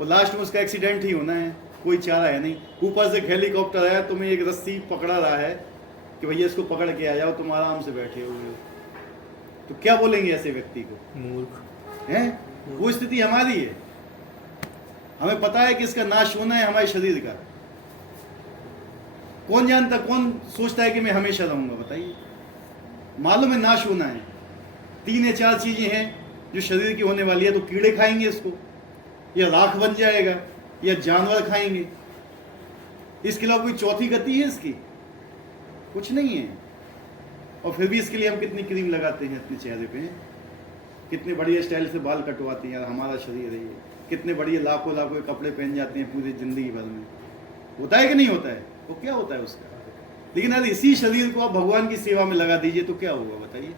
और लास्ट में उसका एक्सीडेंट ही होना है, कोई चारा है नहीं। ऊपर से हेलीकॉप्टर आया, तुम्हें एक रस्सी पकड़ा रहा है कि भैया इसको पकड़ के आ जाओ, तुम आराम से बैठे हुए हो, तो क्या बोलेंगे ऐसे व्यक्ति को? मूर्ख है। वो स्थिति हमारी है। हमें पता है कि इसका नाश होना है हमारे शरीर का। कौन जानता, कौन सोचता है कि मैं हमेशा रहूंगा? बताइए। मालूम है नाश होना है। 3 या 4 चीजें हैं जो शरीर की होने वाली है, तो कीड़े खाएंगे इसको, या राख बन जाएगा, या जानवर खाएंगे। इसके अलावा कोई चौथी गति है इसकी? कुछ नहीं है। और फिर भी इसके लिए हम कितनी क्रीम लगाते हैं अपने चेहरे पे, कितने बढ़िया स्टाइल से बाल कटवाते हैं, यार हमारा शरीर है ये, कितने बढ़िया लाखों लाखों के कपड़े पहन जाते हैं पूरी जिंदगी भर में। होता है कि नहीं होता है? तो क्या होता है उसका? लेकिन अगर इसी शरीर को आप भगवान की सेवा में लगा दीजिए तो क्या होगा बताइए?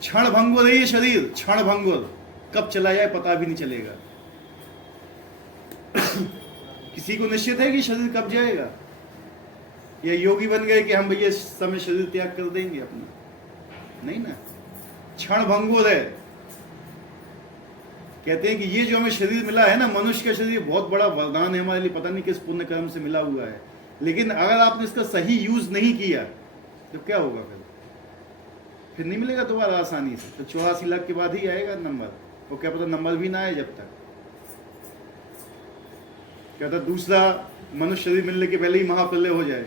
क्षण भंगुर है ये शरीर, क्षण भंगुर, कब चला जाए पता भी नहीं चलेगा। किसी को निश्चित है कि शरीर कब जाएगा? या योगी बन गए कि हम भैया इस समय शरीर त्याग कर देंगे अपना? नहीं ना, क्षण भंगुर है। कहते हैं कि ये जो हमें शरीर मिला है ना, मनुष्य का शरीर, बहुत बड़ा वरदान है हमारे लिए, पता नहीं किस पुण्य कर्म से मिला हुआ है। लेकिन अगर आपने इसका सही यूज नहीं किया तो क्या होगा? फिर नहीं मिलेगा दोबारा आसानी से। तो 84 लाख के बाद ही आएगा नंबर, और क्या पता नंबर भी ना आए जब तक। क्या था, दूसरा मनुष्य शरीर मिलने के पहले ही महाप्रलय हो जाए,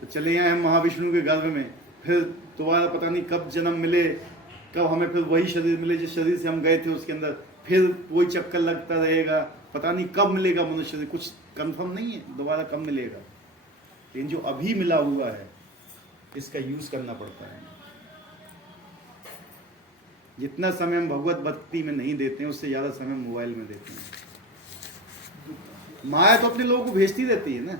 तो चले आए हम महाविष्णु के गर्भ में, फिर दोबारा पता नहीं कब जन्म मिले, कब हमें फिर वही शरीर मिले जिस शरीर से हम गए थे उसके अंदर, फिर वही चक्कर लगता रहेगा, पता नहीं कब मिलेगा मनुष्य शरीर, कुछ कंफर्म नहीं है दोबारा कब मिलेगा। लेकिन जो अभी मिला हुआ है इसका यूज करना पड़ता है। जितना समय हम भगवत भक्ति में नहीं देते हैं उससे ज्यादा समय मोबाइल में देते हैं। माया तो अपने लोगों को भेजती रहती है ना।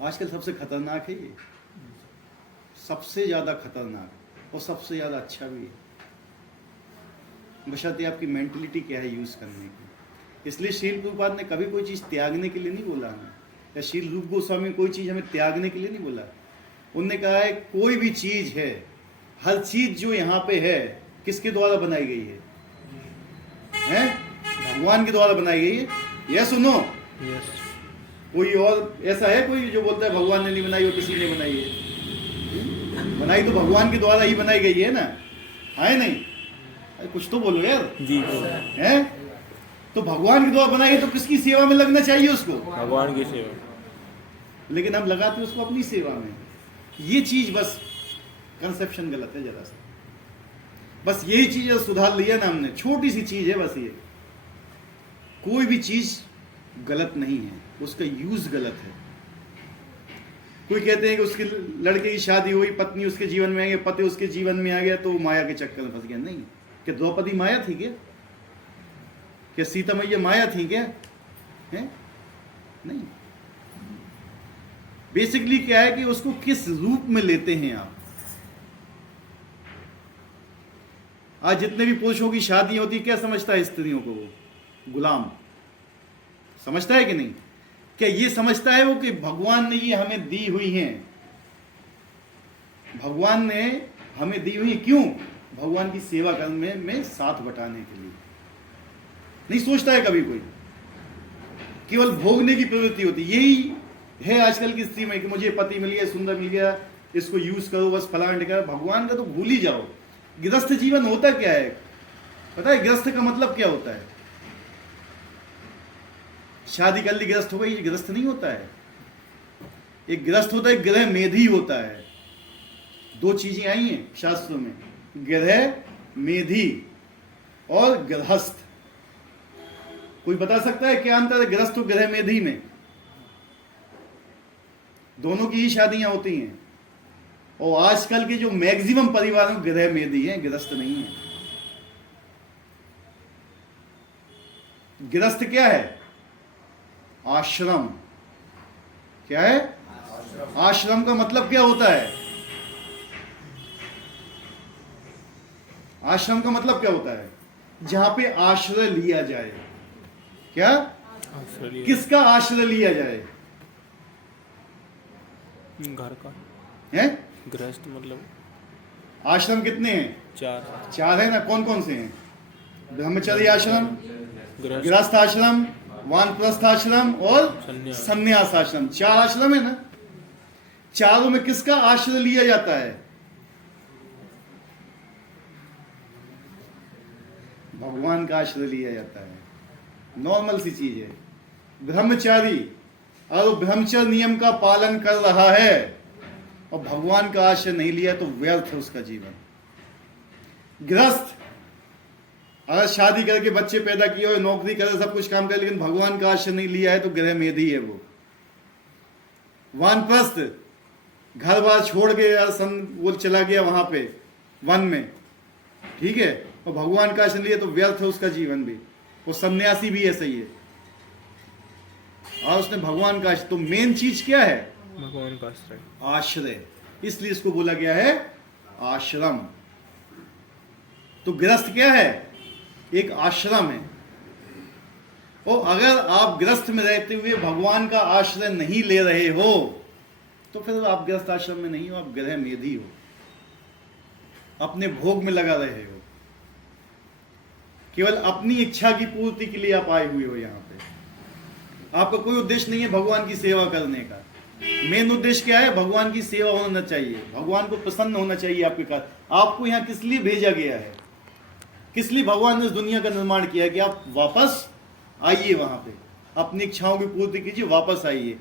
आजकल सबसे खतरनाक है ये, सबसे ज्यादा खतरनाक और सबसे ज्यादा अच्छा भी है, बशर्ते आपकी मेंटलिटी क्या है यूज करने की। इसलिए श्रील प्रभुपाद ने कभी कोई चीज त्यागने के लिए नहीं बोला हमें, या श्रील रूप गोस्वामी ने कोई चीज हमें त्यागने के लिए नहीं बोला। उन्होंने कहा है कोई भी चीज है, हर चीज जो यहाँ पे है किसके द्वारा बनाई गई है? भगवान के द्वारा बनाई गई है। Yes no? यस। कोई और ऐसा है कोई जो बोलता है भगवान ने नहीं बनाई और किसी ने बनाई है? बनाई तो भगवान के द्वारा ही बनाई गई है ना, है नहीं? अरे कुछ तो बोलो यार जी। है तो भगवान के द्वारा बनाई है, तो किसकी सेवा में लगना चाहिए उसको? भगवान की सेवा। लेकिन हम लगाते उसको अपनी सेवा में। ये चीज बस कंसेप्शन गलत है जरा सा। बस यही चीज सुधार लिया ना हमने, छोटी सी चीज है बस ये। कोई भी चीज गलत नहीं है, उसका यूज गलत है। कोई कहते हैं कि उसके लड़के की शादी हुई, पत्नी उसके जीवन में आ गई, पति उसके जीवन में आ गया तो माया के चक्कर में फंस गया। नहीं, क्या द्रौपदी माया थी क्या? क्या सीता मैया माया थी क्या? है नहीं। बेसिकली क्या है कि उसको किस रूप में लेते हैं आप। आज जितने भी पुरुषों की शादियां होती, क्या समझता है स्त्रियों को? वो गुलाम समझता है कि नहीं? क्या ये समझता है वो कि भगवान ने ये हमें दी हुई हैं, भगवान ने हमें दी हुई? क्यों? भगवान की सेवा करने में साथ बटाने के लिए। नहीं सोचता है कभी कोई, केवल भोगने की प्रवृत्ति होती। यही है आजकल की स्थिति में कि मुझे पति मिल गया, सुंदर मिल गया, इसको यूज करो, बस फलाना टिका। भगवान का तो भूल ही जाओ। गृहस्थ जीवन होता क्या है? पता है गृहस्थ का मतलब क्या होता है? शादी कर ली गृहस्थ हो गई, ये गृहस्थ नहीं होता है। एक गृहस्थ होता है, गृह मेधी होता है। दो चीजें आई हैं शास्त्रों में, गृह मेधी और गृहस्थ। कोई बता सकता है क्या अंतर है गृहस्थ और गृह मेधी में? दोनों की ही शादियां होती हैं, और आजकल के जो मैक्सिमम परिवारों में गृह मेधी हैं, गृहस्थ नहीं है। गृहस्थ क्या है? आश्रम। क्या है? आश्रम का मतलब क्या होता है? आश्रम का मतलब क्या होता है? जहां पे आश्रय लिया जाए। क्या? किसका आश्रय लिया जाए? घर का है? गृहस्थ मतलब आश्रम कितने हैं? 4 4 है ना। कौन कौन से हैं? ब्रह्मचर्य आश्रम, गृहस्थ गृहस्थ आश्रम, वानप्रस्थ आश्रम और संन्यास। संन्यास आश्रम। 4 आश्रम है ना। चारों में किसका आश्रय लिया जाता है? भगवान का आश्रय लिया जाता है। नॉर्मल सी चीज है। ब्रह्मचारी और ब्रह्मचर्य नियम का पालन कर रहा है और भगवान का आश्रय नहीं लिया तो व्यर्थ है उसका जीवन। गृहस्थ अगर शादी करके बच्चे पैदा किए और नौकरी करे, सब कुछ काम करे, लेकिन भगवान का आश्रय नहीं लिया है तो गृह मेधी है वो। वानप्रस्थ घर बार छोड़ के वो चला गया वहां पे वन में, ठीक है, और भगवान का आश्रय लिया तो व्यर्थ है उसका जीवन भी। वो सन्यासी भी ऐसा ही है और उसने भगवान का आश्रय। तो मेन चीज क्या है? भगवान का आश्रय, आश्रय। इसलिए इसको बोला गया है आश्रम। तो गृहस्थ क्या है? एक आश्रम है। और अगर आप गृहस्थ में रहते हुए भगवान का आश्रय नहीं ले रहे हो तो फिर आप गृहस्थ आश्रम में नहीं हो, आप गृह मेधी हो, अपने भोग में लगा रहे हो, केवल अपनी इच्छा की पूर्ति के लिए आप आए हुए हो। यहां पे आपका कोई उद्देश्य नहीं है भगवान की सेवा करने का। मेन उद्देश्य क्या है? भगवान की सेवा होना चाहिए, भगवान को प्रसन्न होना चाहिए आपके कार्य। आपको यहां किस लिए भेजा गया है? किस लिए भगवान ने इस दुनिया का निर्माण किया है? कि आप वापस आइए, वहां पे अपनी इच्छाओं की पूर्ति कीजिए, वापस आइए।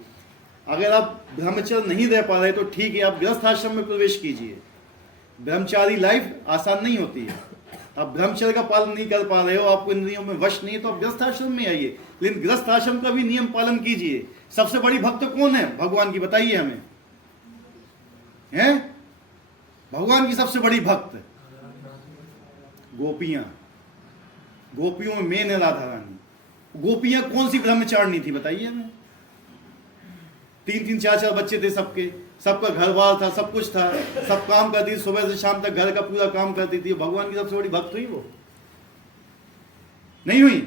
अगर आप ब्रह्मचर्य नहीं रह पा रहे तो ठीक है, आप गृहस्थ आश्रम में प्रवेश कीजिए। ब्रह्मचारी लाइफ आसान नहीं होती है। आप ब्रह्मचर्य का पालन नहीं कर पा रहे हो, आपको इंद्रियों में वश नहीं है, तो आप गृहस्थ आश्रम में आइए, लेकिन गृहस्थ आश्रम का भी नियम पालन कीजिए। सबसे बड़ी भक्त कौन है भगवान की? बताइए हमें। हैं? भगवान की सबसे बड़ी भक्त गोपियां। गोपियों में मेन है राधा रानी। गोपियां कौन सी ब्रह्मचारिणी थी बताइए हमें? 3-3 4-4 बच्चे थे सबके, सबका घर बार था, सब कुछ था, सब काम करती थी, सुबह से शाम तक घर का पूरा काम करती थी। भगवान की सबसे बड़ी भक्त हुई वो? नहीं हुई?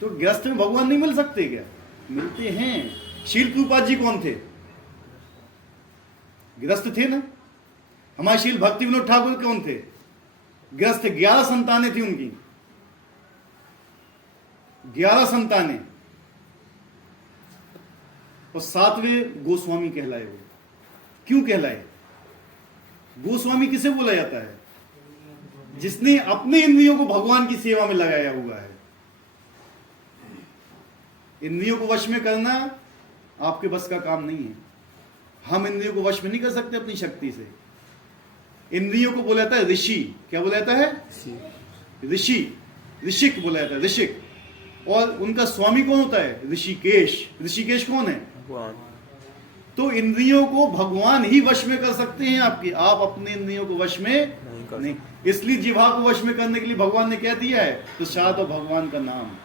तो गृहस्थ में भगवान नहीं मिल सकते क्या? मिलते हैं। शील प्रभुपाद जी कौन थे? गृहस्थ थे ना। हमारे शील भक्ति विनोद ठाकुर कौन थे? गृहस्थ। 11 संतानें थी उनकी, 11 संतानें, और 7वें गोस्वामी कहलाए वो। क्यों कहलाए? गोस्वामी किसे बोला जाता है? जिसने अपने इंद्रियों को भगवान की सेवा में लगाया हुआ है। इंद्रियों को वश में करना आपके बस का काम नहीं है। हम इंद्रियों को वश में नहीं कर सकते अपनी शक्ति से। इंद्रियों को बोला जाता है ऋषि। क्या बोला जाता है? ऋषि। ऋषिक बोला जाता है, ऋषिक। और उनका स्वामी कौन होता है? ऋषिकेश। ऋषिकेश कौन है? भगवान। तो इंद्रियों को भगवान ही वश में कर सकते हैं आपकी। आप अपने इंद्रियों को वश में नहीं। इसलिए जिह्वा को वश में करने के लिए भगवान ने क्या दिया है? तो साथ और भगवान का नाम।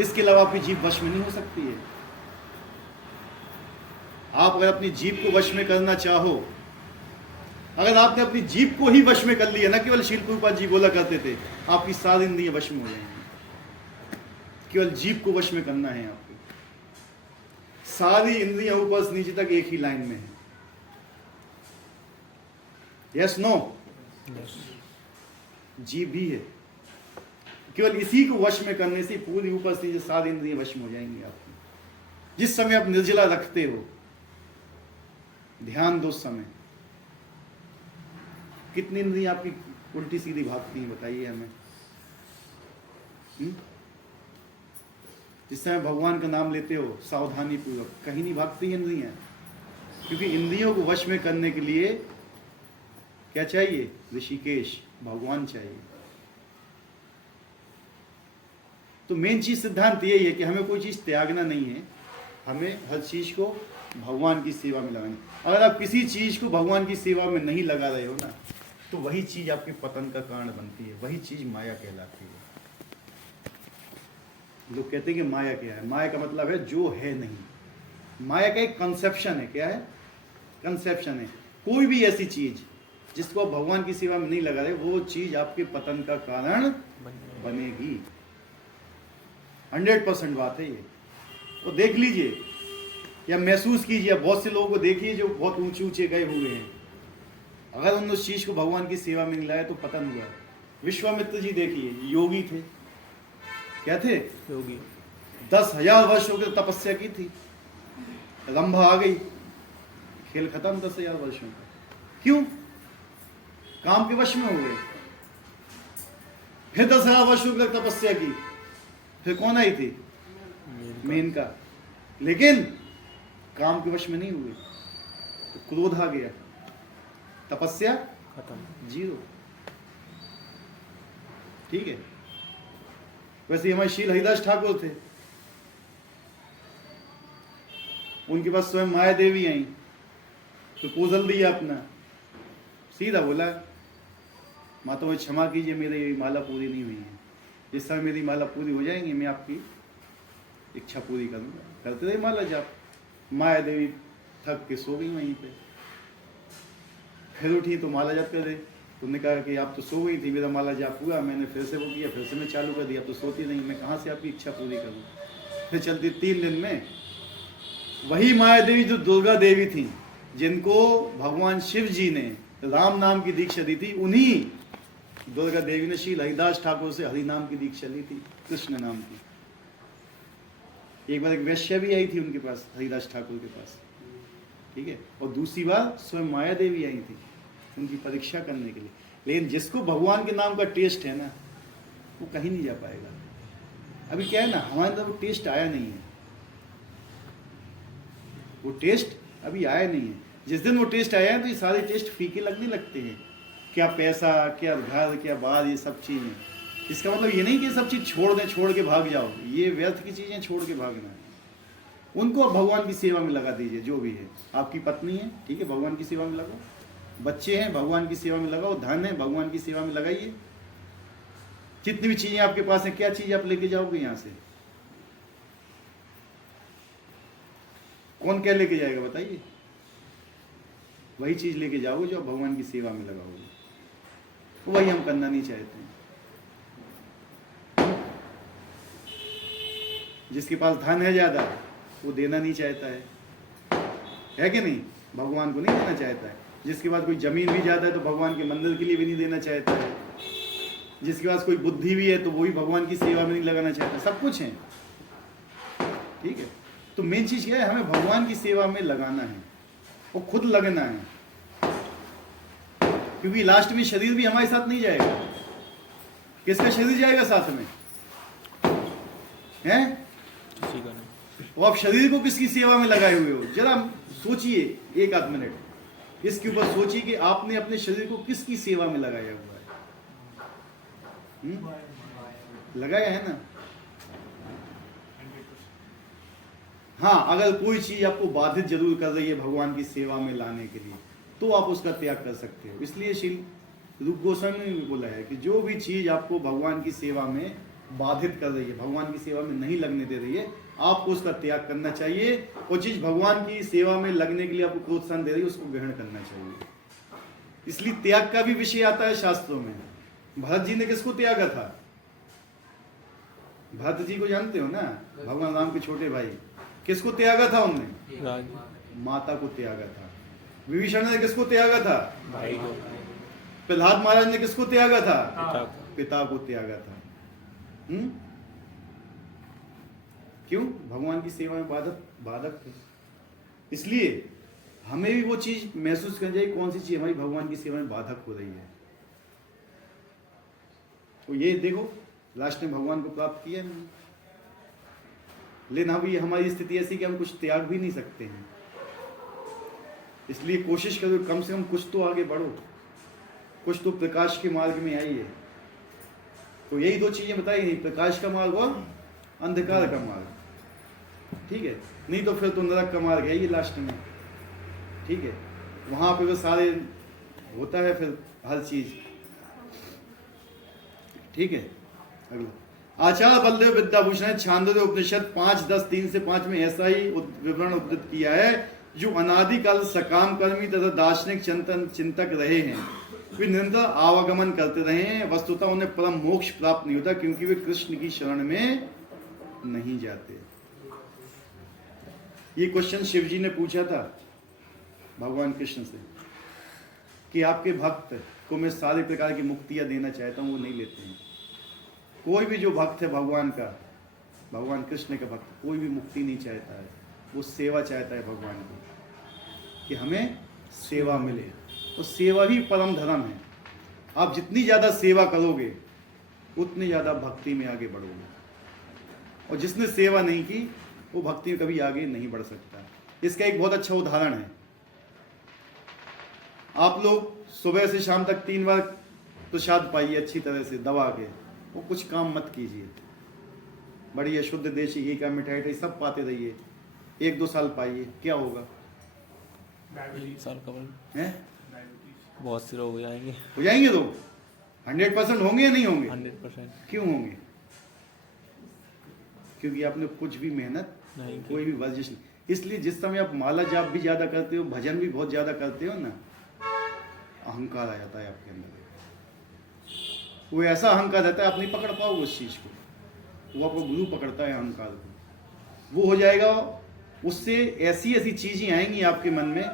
इसके अलावा आपकी जीभ वश में नहीं हो सकती है। आप अगर अपनी जीभ को वश में करना चाहो, अगर आपने अपनी जीभ को ही वश में कर लिया, ना केवल शील प्रभुपाद जी बोला करते थे आपकी सारी इंद्रियां वश में हो जाएंगी। केवल जीभ को वश में करना है आपको। सारी इंद्रियां ऊपर से नीचे तक एक ही लाइन में है। Yes no? जीभ भी है। केवल इसी को वश में करने से पूरी ऊपर से नीचे सारी इंद्रियां वश में हो जाएंगी आपकी। जिस समय आप निर्जला रखते हो, ध्यान दो उस समय कितनी इंद्रियां आपकी उल्टी सीधी भागती हैं, बताइए हमें। जिस समय भगवान का नाम लेते हो सावधानी पूर्वक, कहीं नहीं भागती इंद्रियां, क्योंकि इंद्रियों को वश में करने के लिए क्या चाहिए? ऋषिकेश, भगवान चाहिए। तो मेन चीज सिद्धांत यही है कि हमें कोई चीज त्यागना नहीं है, हमें हर चीज को भगवान की सेवा में लगानी। अगर आप किसी चीज को भगवान की सेवा में नहीं लगा रहे हो ना, तो वही चीज आपके पतन का कारण बनती है, वही चीज माया कहलाती है। लोग कहते हैं कि माया क्या है? माया का मतलब है जो है नहीं। माया का एक कंसेप्शन है। क्या है? कंसेप्शन है। कोई भी ऐसी चीज जिसको आप भगवान की सेवा में नहीं लगा रहे, वो चीज आपके पतन का कारण बनेगी। 100% बात है ये। तो देख लीजिए या महसूस कीजिए, बहुत से लोगों को देखिए जो बहुत ऊंचे ऊंचे गए हुए हैं, अगर उन उस चीज को भगवान की सेवा में नहीं लाए तो पतन हुआ। विश्वामित्र जी देखिए, योगी थे। क्या थे? योगी। 10,000 वर्षों की तपस्या की थी, रंभा आ गई, खेल खत्म 10,000 वर्षों का। क्यों? काम के वश में हो गए। फिर 10,000 वर्षों की तपस्या की, फिर कौन आई थी? मेनका। लेकिन काम के वश में नहीं हुए, तो क्रोध आ गया, तपस्या खत्म, 0। ठीक है। वैसे हमारे श्री हरिदास ठाकुर थे, उनके पास स्वयं माया देवी आई, प्रपोजल दिया अपना, सीधा बोला माता मुझे क्षमा कीजिए, मेरी माला पूरी नहीं हुई है, जिस समय मेरी माला पूरी हो जाएंगी मैं आपकी इच्छा पूरी करूंगा। करते रहे माला जाप। माया देवी थक के सो गई वहीं पे। फिर उठी तो माला जाप कर रहे। तुमने कहा कि आप तो सो गई थी, मेरा माला जाप हुआ, मैंने फिर से वो किया, फिर से मैं चालू कर दिया, तो सोती नहीं, मैं कहाँ से आपकी इच्छा पूरी करूँ? फिर चलती 3 दिन में वही माया देवी जो दुर्गा देवी थी, जिनको भगवान शिव जी ने राम नाम की दीक्षा दी थी, उन्हीं दुर्गा देवी ने श्री हरिदास ठाकुर से हरि नाम की दीक्षा ली थी, कृष्ण नाम की। एक बार एक वैश्य भी आई थी उनके पास, हरिदास ठाकुर के पास। ठीक है। और दूसरी बार स्वयं माया देवी आई थी उनकी परीक्षा करने के लिए। लेकिन जिसको भगवान के नाम का टेस्ट है ना, वो कहीं नहीं जा पाएगा। अभी क्या है ना, हमारे अंदर वो टेस्ट आया नहीं है, वो टेस्ट अभी आया नहीं है। जिस दिन वो टेस्ट आया है तो ये सारे टेस्ट फीके लगने लगते हैं। क्या पैसा, क्या घर, क्या बात, ये सब चीज़ें। इसका मतलब ये नहीं कि ये सब चीज़ छोड़ दें, छोड़ के भाग जाओ, ये व्यर्थ की चीज़ें छोड़ के भागना है। उनको भगवान की सेवा में लगा दीजिए। जो भी है, आपकी पत्नी है, ठीक है, भगवान की सेवा में लगाओ। बच्चे हैं, भगवान की सेवा में लगाओ। धन है, भगवान की सेवा में लगाइए। जितनी भी चीज़ें आपके पास हैं, क्या चीज़ आप लेके जाओगे यहाँ से? कौन क्या लेके जाएगा बताइए? वही चीज़ लेके जाओगे जो आप भगवान की सेवा में लगाओगे। वही हम करना नहीं चाहते हैं। जिसके पास धन है ज़्यादा, वो देना नहीं चाहता है कि नहीं? भगवान को नहीं देना चाहता है। जिसके पास कोई ज़मीन भी ज़्यादा है तो भगवान के मंदिर के लिए भी नहीं देना चाहता है। जिसके पास कोई बुद्धि भी है तो वो भी भगवान की सेवा में नहीं लगाना चाहता। सब कुछ है, ठीक है। तो मेन चीज़ क्या है, हमें भगवान की सेवा में लगाना है और खुद लगना है, क्योंकि लास्ट में शरीर भी हमारे साथ नहीं जाएगा। किसका शरीर जाएगा साथ में? हैं? किसी का नहीं। वो आप शरीर को किसकी सेवा में लगाए हुए हो? जरा सोचिए 1 आध मिनट इसके ऊपर सोचिए कि आपने अपने शरीर को किसकी सेवा में लगाया हुआ है? लगाया है ना? हाँ, अगर कोई चीज आपको बाधित जरूर कर रही है भगवान की सेवा में लाने के लिए, तो आप उसका त्याग कर सकते हो। इसलिए श्री रूप गोस्वामी ने भी बोला है कि जो भी चीज आपको भगवान की सेवा में बाधित कर रही है, भगवान की सेवा में नहीं लगने दे रही है, आपको उसका त्याग करना चाहिए। वो चीज भगवान की सेवा में लगने के लिए आपको प्रोत्साहन दे रही है, उसको ग्रहण करना चाहिए। इसलिए त्याग का भी विषय आता है शास्त्रों में। भरत जी ने किसको त्यागा था? भरत जी को जानते हो ना, भगवान राम के छोटे भाई। किसको त्यागा था उनने? माता को त्यागा था। विभीषण ने किसको त्यागा था? भाई को। प्रहलाद महाराज ने किसको त्यागा था? पिता को त्यागा था। क्यों? भगवान की सेवा में बाधक थे। इसलिए हमें भी वो चीज महसूस करनी चाहिए, कौन सी चीज हमारी भगवान की सेवा में बाधक हो रही है। तो ये देखो लास्ट में भगवान को प्राप्त किया है मैंने। लेकिन अभी हमारी स्थिति ऐसी कि हम कुछ त्याग भी नहीं सकते हैं, इसलिए कोशिश करो कम से कम कुछ तो आगे बढ़ो, कुछ तो प्रकाश के मार्ग में आइए। तो यही दो चीजें बताई गई, प्रकाश का मार्ग और अंधकार का मार्ग, ठीक है। नहीं तो फिर तो नरक का मार्ग है ये लास्ट में, ठीक है। वहां पे वो सारे होता है फिर हर चीज, ठीक है। अगला आचार्य बलदेव विद्याभूषण ने छांदोग्य उपनिषद 5:10-3 से 5 में ऐसा ही विवरण उद्धृत किया है, जो अनादिकाल सकाम कर्मी तथा दार्शनिक चिंतक रहे हैं, वे निरंतर आवागमन करते रहे हैं, वस्तुतः उन्हें परम मोक्ष प्राप्त नहीं होता, क्योंकि वे कृष्ण की शरण में नहीं जाते। ये क्वेश्चन शिव जी ने पूछा था भगवान कृष्ण से कि आपके भक्त को मैं सारे प्रकार की मुक्तियां देना चाहता हूं, वो नहीं लेते हैं। कोई भी जो भक्त है भगवान का, भगवान कृष्ण का भक्त, कोई भी मुक्ति नहीं चाहता है, वो सेवा चाहता है भगवान की, कि हमें सेवा मिले। तो सेवा ही परम धर्म है। आप जितनी ज़्यादा सेवा करोगे उतनी ज़्यादा भक्ति में आगे बढ़ोगे, और जिसने सेवा नहीं की वो भक्ति में कभी आगे नहीं बढ़ सकता। इसका एक बहुत अच्छा उदाहरण है, आप लोग सुबह से शाम तक 3 बार प्रसाद पाइए अच्छी तरह से दबा के, वो कुछ काम मत कीजिए, बढ़िया शुद्ध देशी घी का मिठाई सब पाते रहिए, 1-2 साल पाइए, क्या होगा? साल कवर हैं? बहुत से लोग हो जाएंगे तो 100% होंगे या नहीं होंगे? 100%। क्यों होंगे? क्योंकि आपने कुछ भी मेहनत नहीं, कोई भी वर्जिश नहीं। इसलिए जिस समय आप माला जाप भी ज्यादा करते हो, भजन भी बहुत ज्यादा करते हो ना, अहंकार आ जाता है आपके अंदर। वो ऐसा अहंकार रहता है आप नहीं पकड़ पाओगे उस चीज को, वो आपको गुरु पकड़ता है अहंकार को। वो हो जाएगा, उससे ऐसी ऐसी चीजें आएंगी आपके मन में,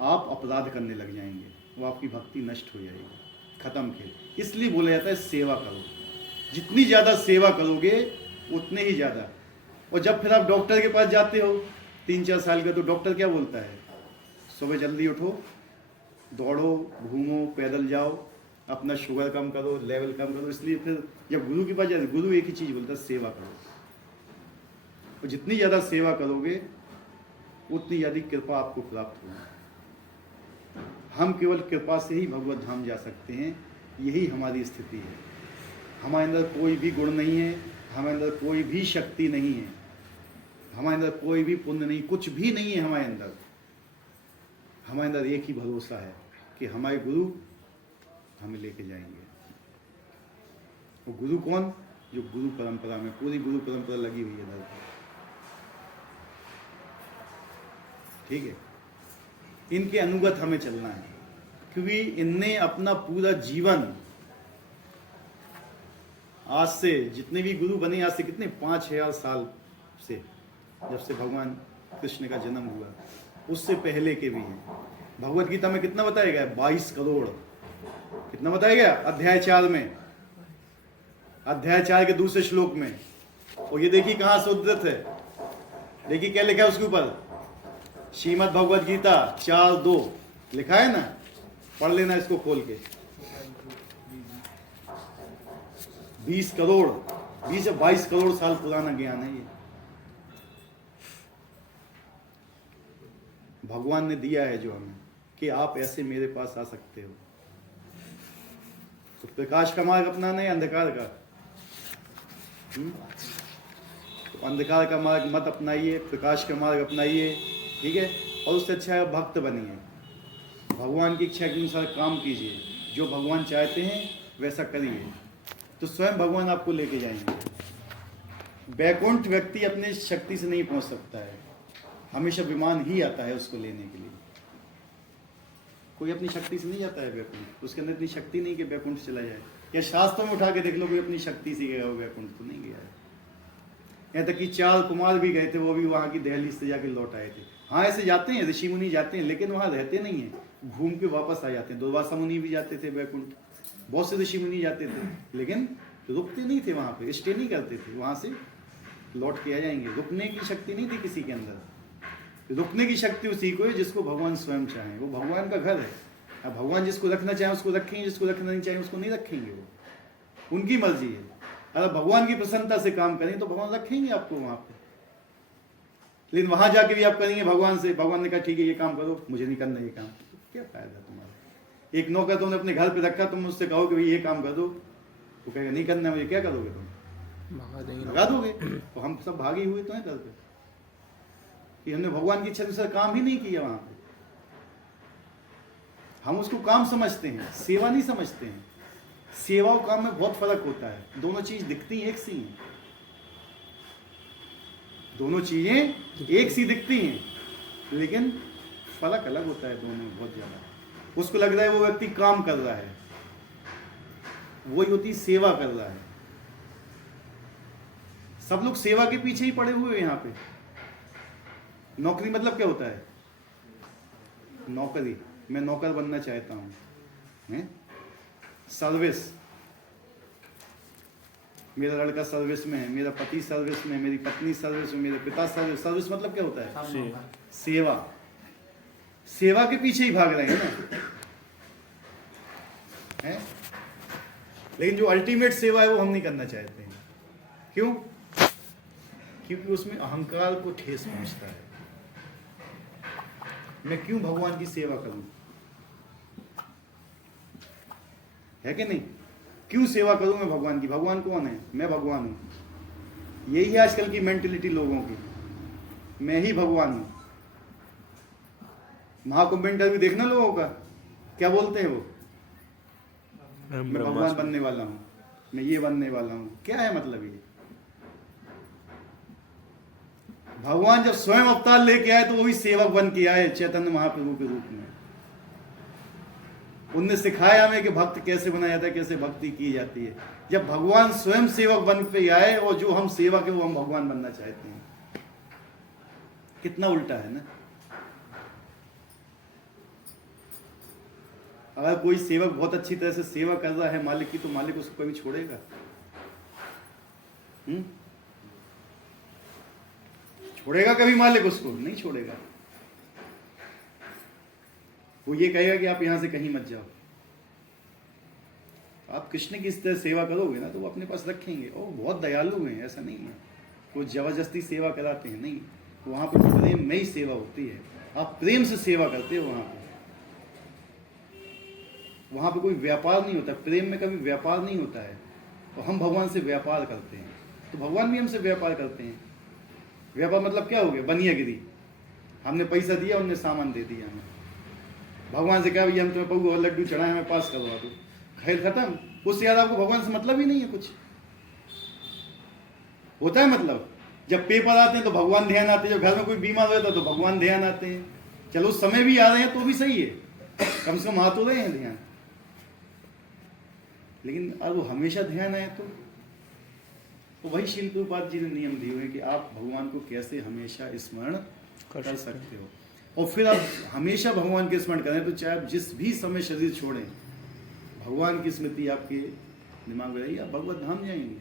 आप अपराध करने लग जाएंगे, वो आपकी भक्ति नष्ट हो जाएगी, खत्म खेल। इसलिए बोला जाता है सेवा करो, जितनी ज्यादा सेवा करोगे उतने ही ज्यादा। और जब फिर आप डॉक्टर के पास जाते हो 3-4 साल का, तो डॉक्टर क्या बोलता है? सुबह जल्दी उठो, दौड़ो, घूमो, पैदल जाओ, अपना शुगर कम करो, लेवल कम करो। इसलिए फिर जब गुरु के पास जाते, गुरु एक ही चीज बोलता है, सेवा करो। और जितनी ज़्यादा सेवा करोगे उतनी ज़्यादा कृपा आपको प्राप्त होगी। हम केवल कृपा से ही भगवत धाम जा सकते हैं, यही हमारी स्थिति है। हमारे अंदर कोई भी गुण नहीं है, हमारे अंदर कोई भी शक्ति नहीं है, हमारे अंदर कोई भी पुण्य नहीं, कुछ भी नहीं है हमारे अंदर। हमारे अंदर एक ही भरोसा है कि हमारे गुरु हमें लेके जाएंगे। वो गुरु कौन? जो गुरु परंपरा में, पूरी गुरु परंपरा लगी हुई है दर पर, ठीक है। इनके अनुगत हमें चलना है, क्योंकि इनने अपना पूरा जीवन, आज से जितने भी गुरु बने, आज से कितने 5000 साल से, जब से भगवान कृष्ण का जन्म हुआ, उससे पहले के भी हैं। भगवत गीता में कितना बताया गया? 22 करोड़। कितना बताया गया? अध्याय 4 में, अध्याय 4 के दूसरे श्लोक में। और ये देखिए कहां से उद्धृत है, देखिए क्या लिखा है उसके ऊपर, श्रीमद् भगवत गीता 4:2 लिखा है ना, पढ़ लेना इसको खोल के। 20 करोड़, 20 या 22 करोड़ साल पुराना ज्ञान है ये, भगवान ने दिया है जो हमें, कि आप ऐसे मेरे पास आ सकते हो। तो प्रकाश का मार्ग अपनाना है, अंधकार का? तो अंधकार का मार्ग मत अपनाइए, प्रकाश का मार्ग अपनाइए, ठीक है। और उससे अच्छा है भक्त बनिए, भगवान की इच्छा के अनुसार काम कीजिए, जो भगवान चाहते हैं वैसा करिए, तो स्वयं भगवान आपको लेके जाएंगे। वैकुंठ व्यक्ति अपने शक्ति से नहीं पहुंच सकता है, हमेशा विमान ही आता है उसको लेने के लिए। कोई अपनी शक्ति से नहीं जाता है वैकुंठ, उसके अंदर इतनी शक्ति नहीं कि वैकुंठ चला जाए। या शास्त्रों में उठा के देख लो, कोई अपनी शक्ति से गया हो वैकुंठ, तो नहीं गया है। यहाँ तक कि 4 कुमार भी गए थे, वो भी वहाँ की दहलीज से जाके लौट आए थे। हाँ ऐसे जाते हैं, ऋषि मुनि जाते हैं, लेकिन वहाँ रहते नहीं हैं, घूम के वापस आ जाते हैं। दुर्वासा मुनि भी जाते थे वैकुंठ, बहुत से ऋषि मुनि जाते थे, लेकिन रुकते नहीं थे वहाँ पे, स्टे नहीं करते थे, वहाँ से लौट के आ जाएंगे। रुकने की शक्ति नहीं थी किसी के अंदर। रुकने की शक्ति उसी को है जिसको भगवान स्वयं चाहें, वो भगवान का घर है। अब भगवान जिसको रखना चाहे उसको रखेंगे, जिसको रखना नहीं चाहे उसको नहीं रखेंगे, वो उनकी मर्जी है। अगर भगवान की प्रसन्नता से काम करें तो भगवान रखेंगे आपको वहां पे। लेकिन वहां जाके भी आप करेंगे भगवान से, भगवान ने कहा ठीक है ये काम करो, मुझे नहीं करना ये काम, तो क्या फायदा तुम्हारा। एक नौकर तुमने अपने घर पे रखा, तुम मुझसे कहो कि भाई ये काम कर दो, तो कहेगा नहीं करना मुझे, क्या करोगे तुम, भगा दोगे। तो हम सब भागे हुए तो हैं घर पे कि हमने भगवान की इच्छा के अनुसार काम ही नहीं किया वहां पे। हम उसको काम समझते हैं, सेवा नहीं समझते हैं। सेवा और काम में बहुत फर्क होता है। दोनों चीज दिखती एक सी हैं, दोनों चीजें एक सी दिखती हैं, लेकिन फर्क अलग होता है दोनों में बहुत ज्यादा। उसको लग रहा है वो व्यक्ति काम कर रहा है, वही होती सेवा कर रहा है। सब लोग सेवा के पीछे ही पड़े हुए हैं यहाँ पे। नौकरी मतलब क्या होता है, नौकरी, मैं नौकर बनना चाहता हूं। सर्विस, मेरा लड़का सर्विस में है, मेरा पति सर्विस में है, मेरी पत्नी सर्विस में, मेरे पिता सर्विस। सर्विस मतलब क्या होता है, सेवा। सेवा के पीछे ही भाग रहे हैं ना, है? लेकिन जो अल्टीमेट सेवा है वो हम नहीं करना चाहते हैं। क्यों? क्योंकि उसमें अहंकार को ठेस पहुंचता है। मैं क्यों भगवान की सेवा करूं, है कि नहीं? क्यों सेवा करूं मैं भगवान की? भगवान कौन है? मैं भगवान हूं। यही है आजकल की मेंटेलिटी लोगों की, मैं ही भगवान हूं। महाकुंभ इंटरव्यू देखना लोगों का, क्या बोलते हैं वो, मैं भगवान बनने वाला हूं, मैं ये बनने वाला हूं। क्या है मतलब ये? भगवान जब स्वयं अवतार लेके आए तो वो भी सेवक बन के आए चैतन्य महाप्रभु के रूप में। उनने सिखाया हमें कि भक्त कैसे बनाया जाता है, कैसे भक्ति की जाती है। जब भगवान स्वयं सेवक बन पे आए और जो हम सेवक है वो हम भगवान बनना चाहते हैं, कितना उल्टा है ना। अगर कोई सेवक बहुत अच्छी तरह से सेवा कर रहा है मालिक की, तो मालिक उसको कभी छोड़ेगा? छोड़ेगा कभी मालिक उसको? नहीं छोड़ेगा। वो ये कहेगा कि आप यहां से कहीं मत जाओ। आप कृष्ण की इस तरह सेवा करोगे ना तो वो अपने पास रखेंगे। और बहुत दयालु हैं, ऐसा नहीं है वो जबरदस्ती सेवा कराते हैं, नहीं। वहां पर प्रेम में ही सेवा होती है। आप प्रेम से सेवा करते हो वहां पर। वहां पर कोई व्यापार नहीं होता, प्रेम में कभी व्यापार नहीं होता है। और हम भगवान से व्यापार करते हैं, तो भगवान भी हमसे व्यापार करते हैं। व्यापार मतलब क्या हो गया, बनियागिरी। हमने पैसा दिया, उनने सामान दे दिया हमें। भगवान से कहा भैया हम तुम्हें पहू और लड्डू चढ़ाए, हमें पास करवा दो, खैर खत्म। उससे याद आपको भगवान से मतलब ही नहीं है कुछ। होता है मतलब, जब पेपर आते हैं तो भगवान ध्यान आते हैं, जब घर में कोई बीमार होता है तो भगवान ध्यान आते हैं। चलो उस समय भी आ रहे हैं तो भी सही है, कम से कम आ तो रहे हैं ध्यान। लेकिन अब वो हमेशा ध्यान आए तो वही श्रील प्रभुपाद जी ने नियम दिए हुए कि आप भगवान को कैसे हमेशा स्मरण कर सकते हो। और फिर आप हमेशा भगवान के स्मरण करें तो चाहे आप जिस भी समय शरीर छोड़ें, भगवान की स्मृति आपके दिमाग में रही, आप भगवत धाम जाएंगे,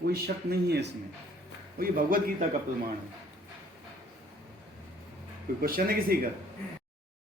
कोई शक नहीं है इसमें। और ये भगवत गीता का प्रमाण है। कोई क्वेश्चन है किसी का?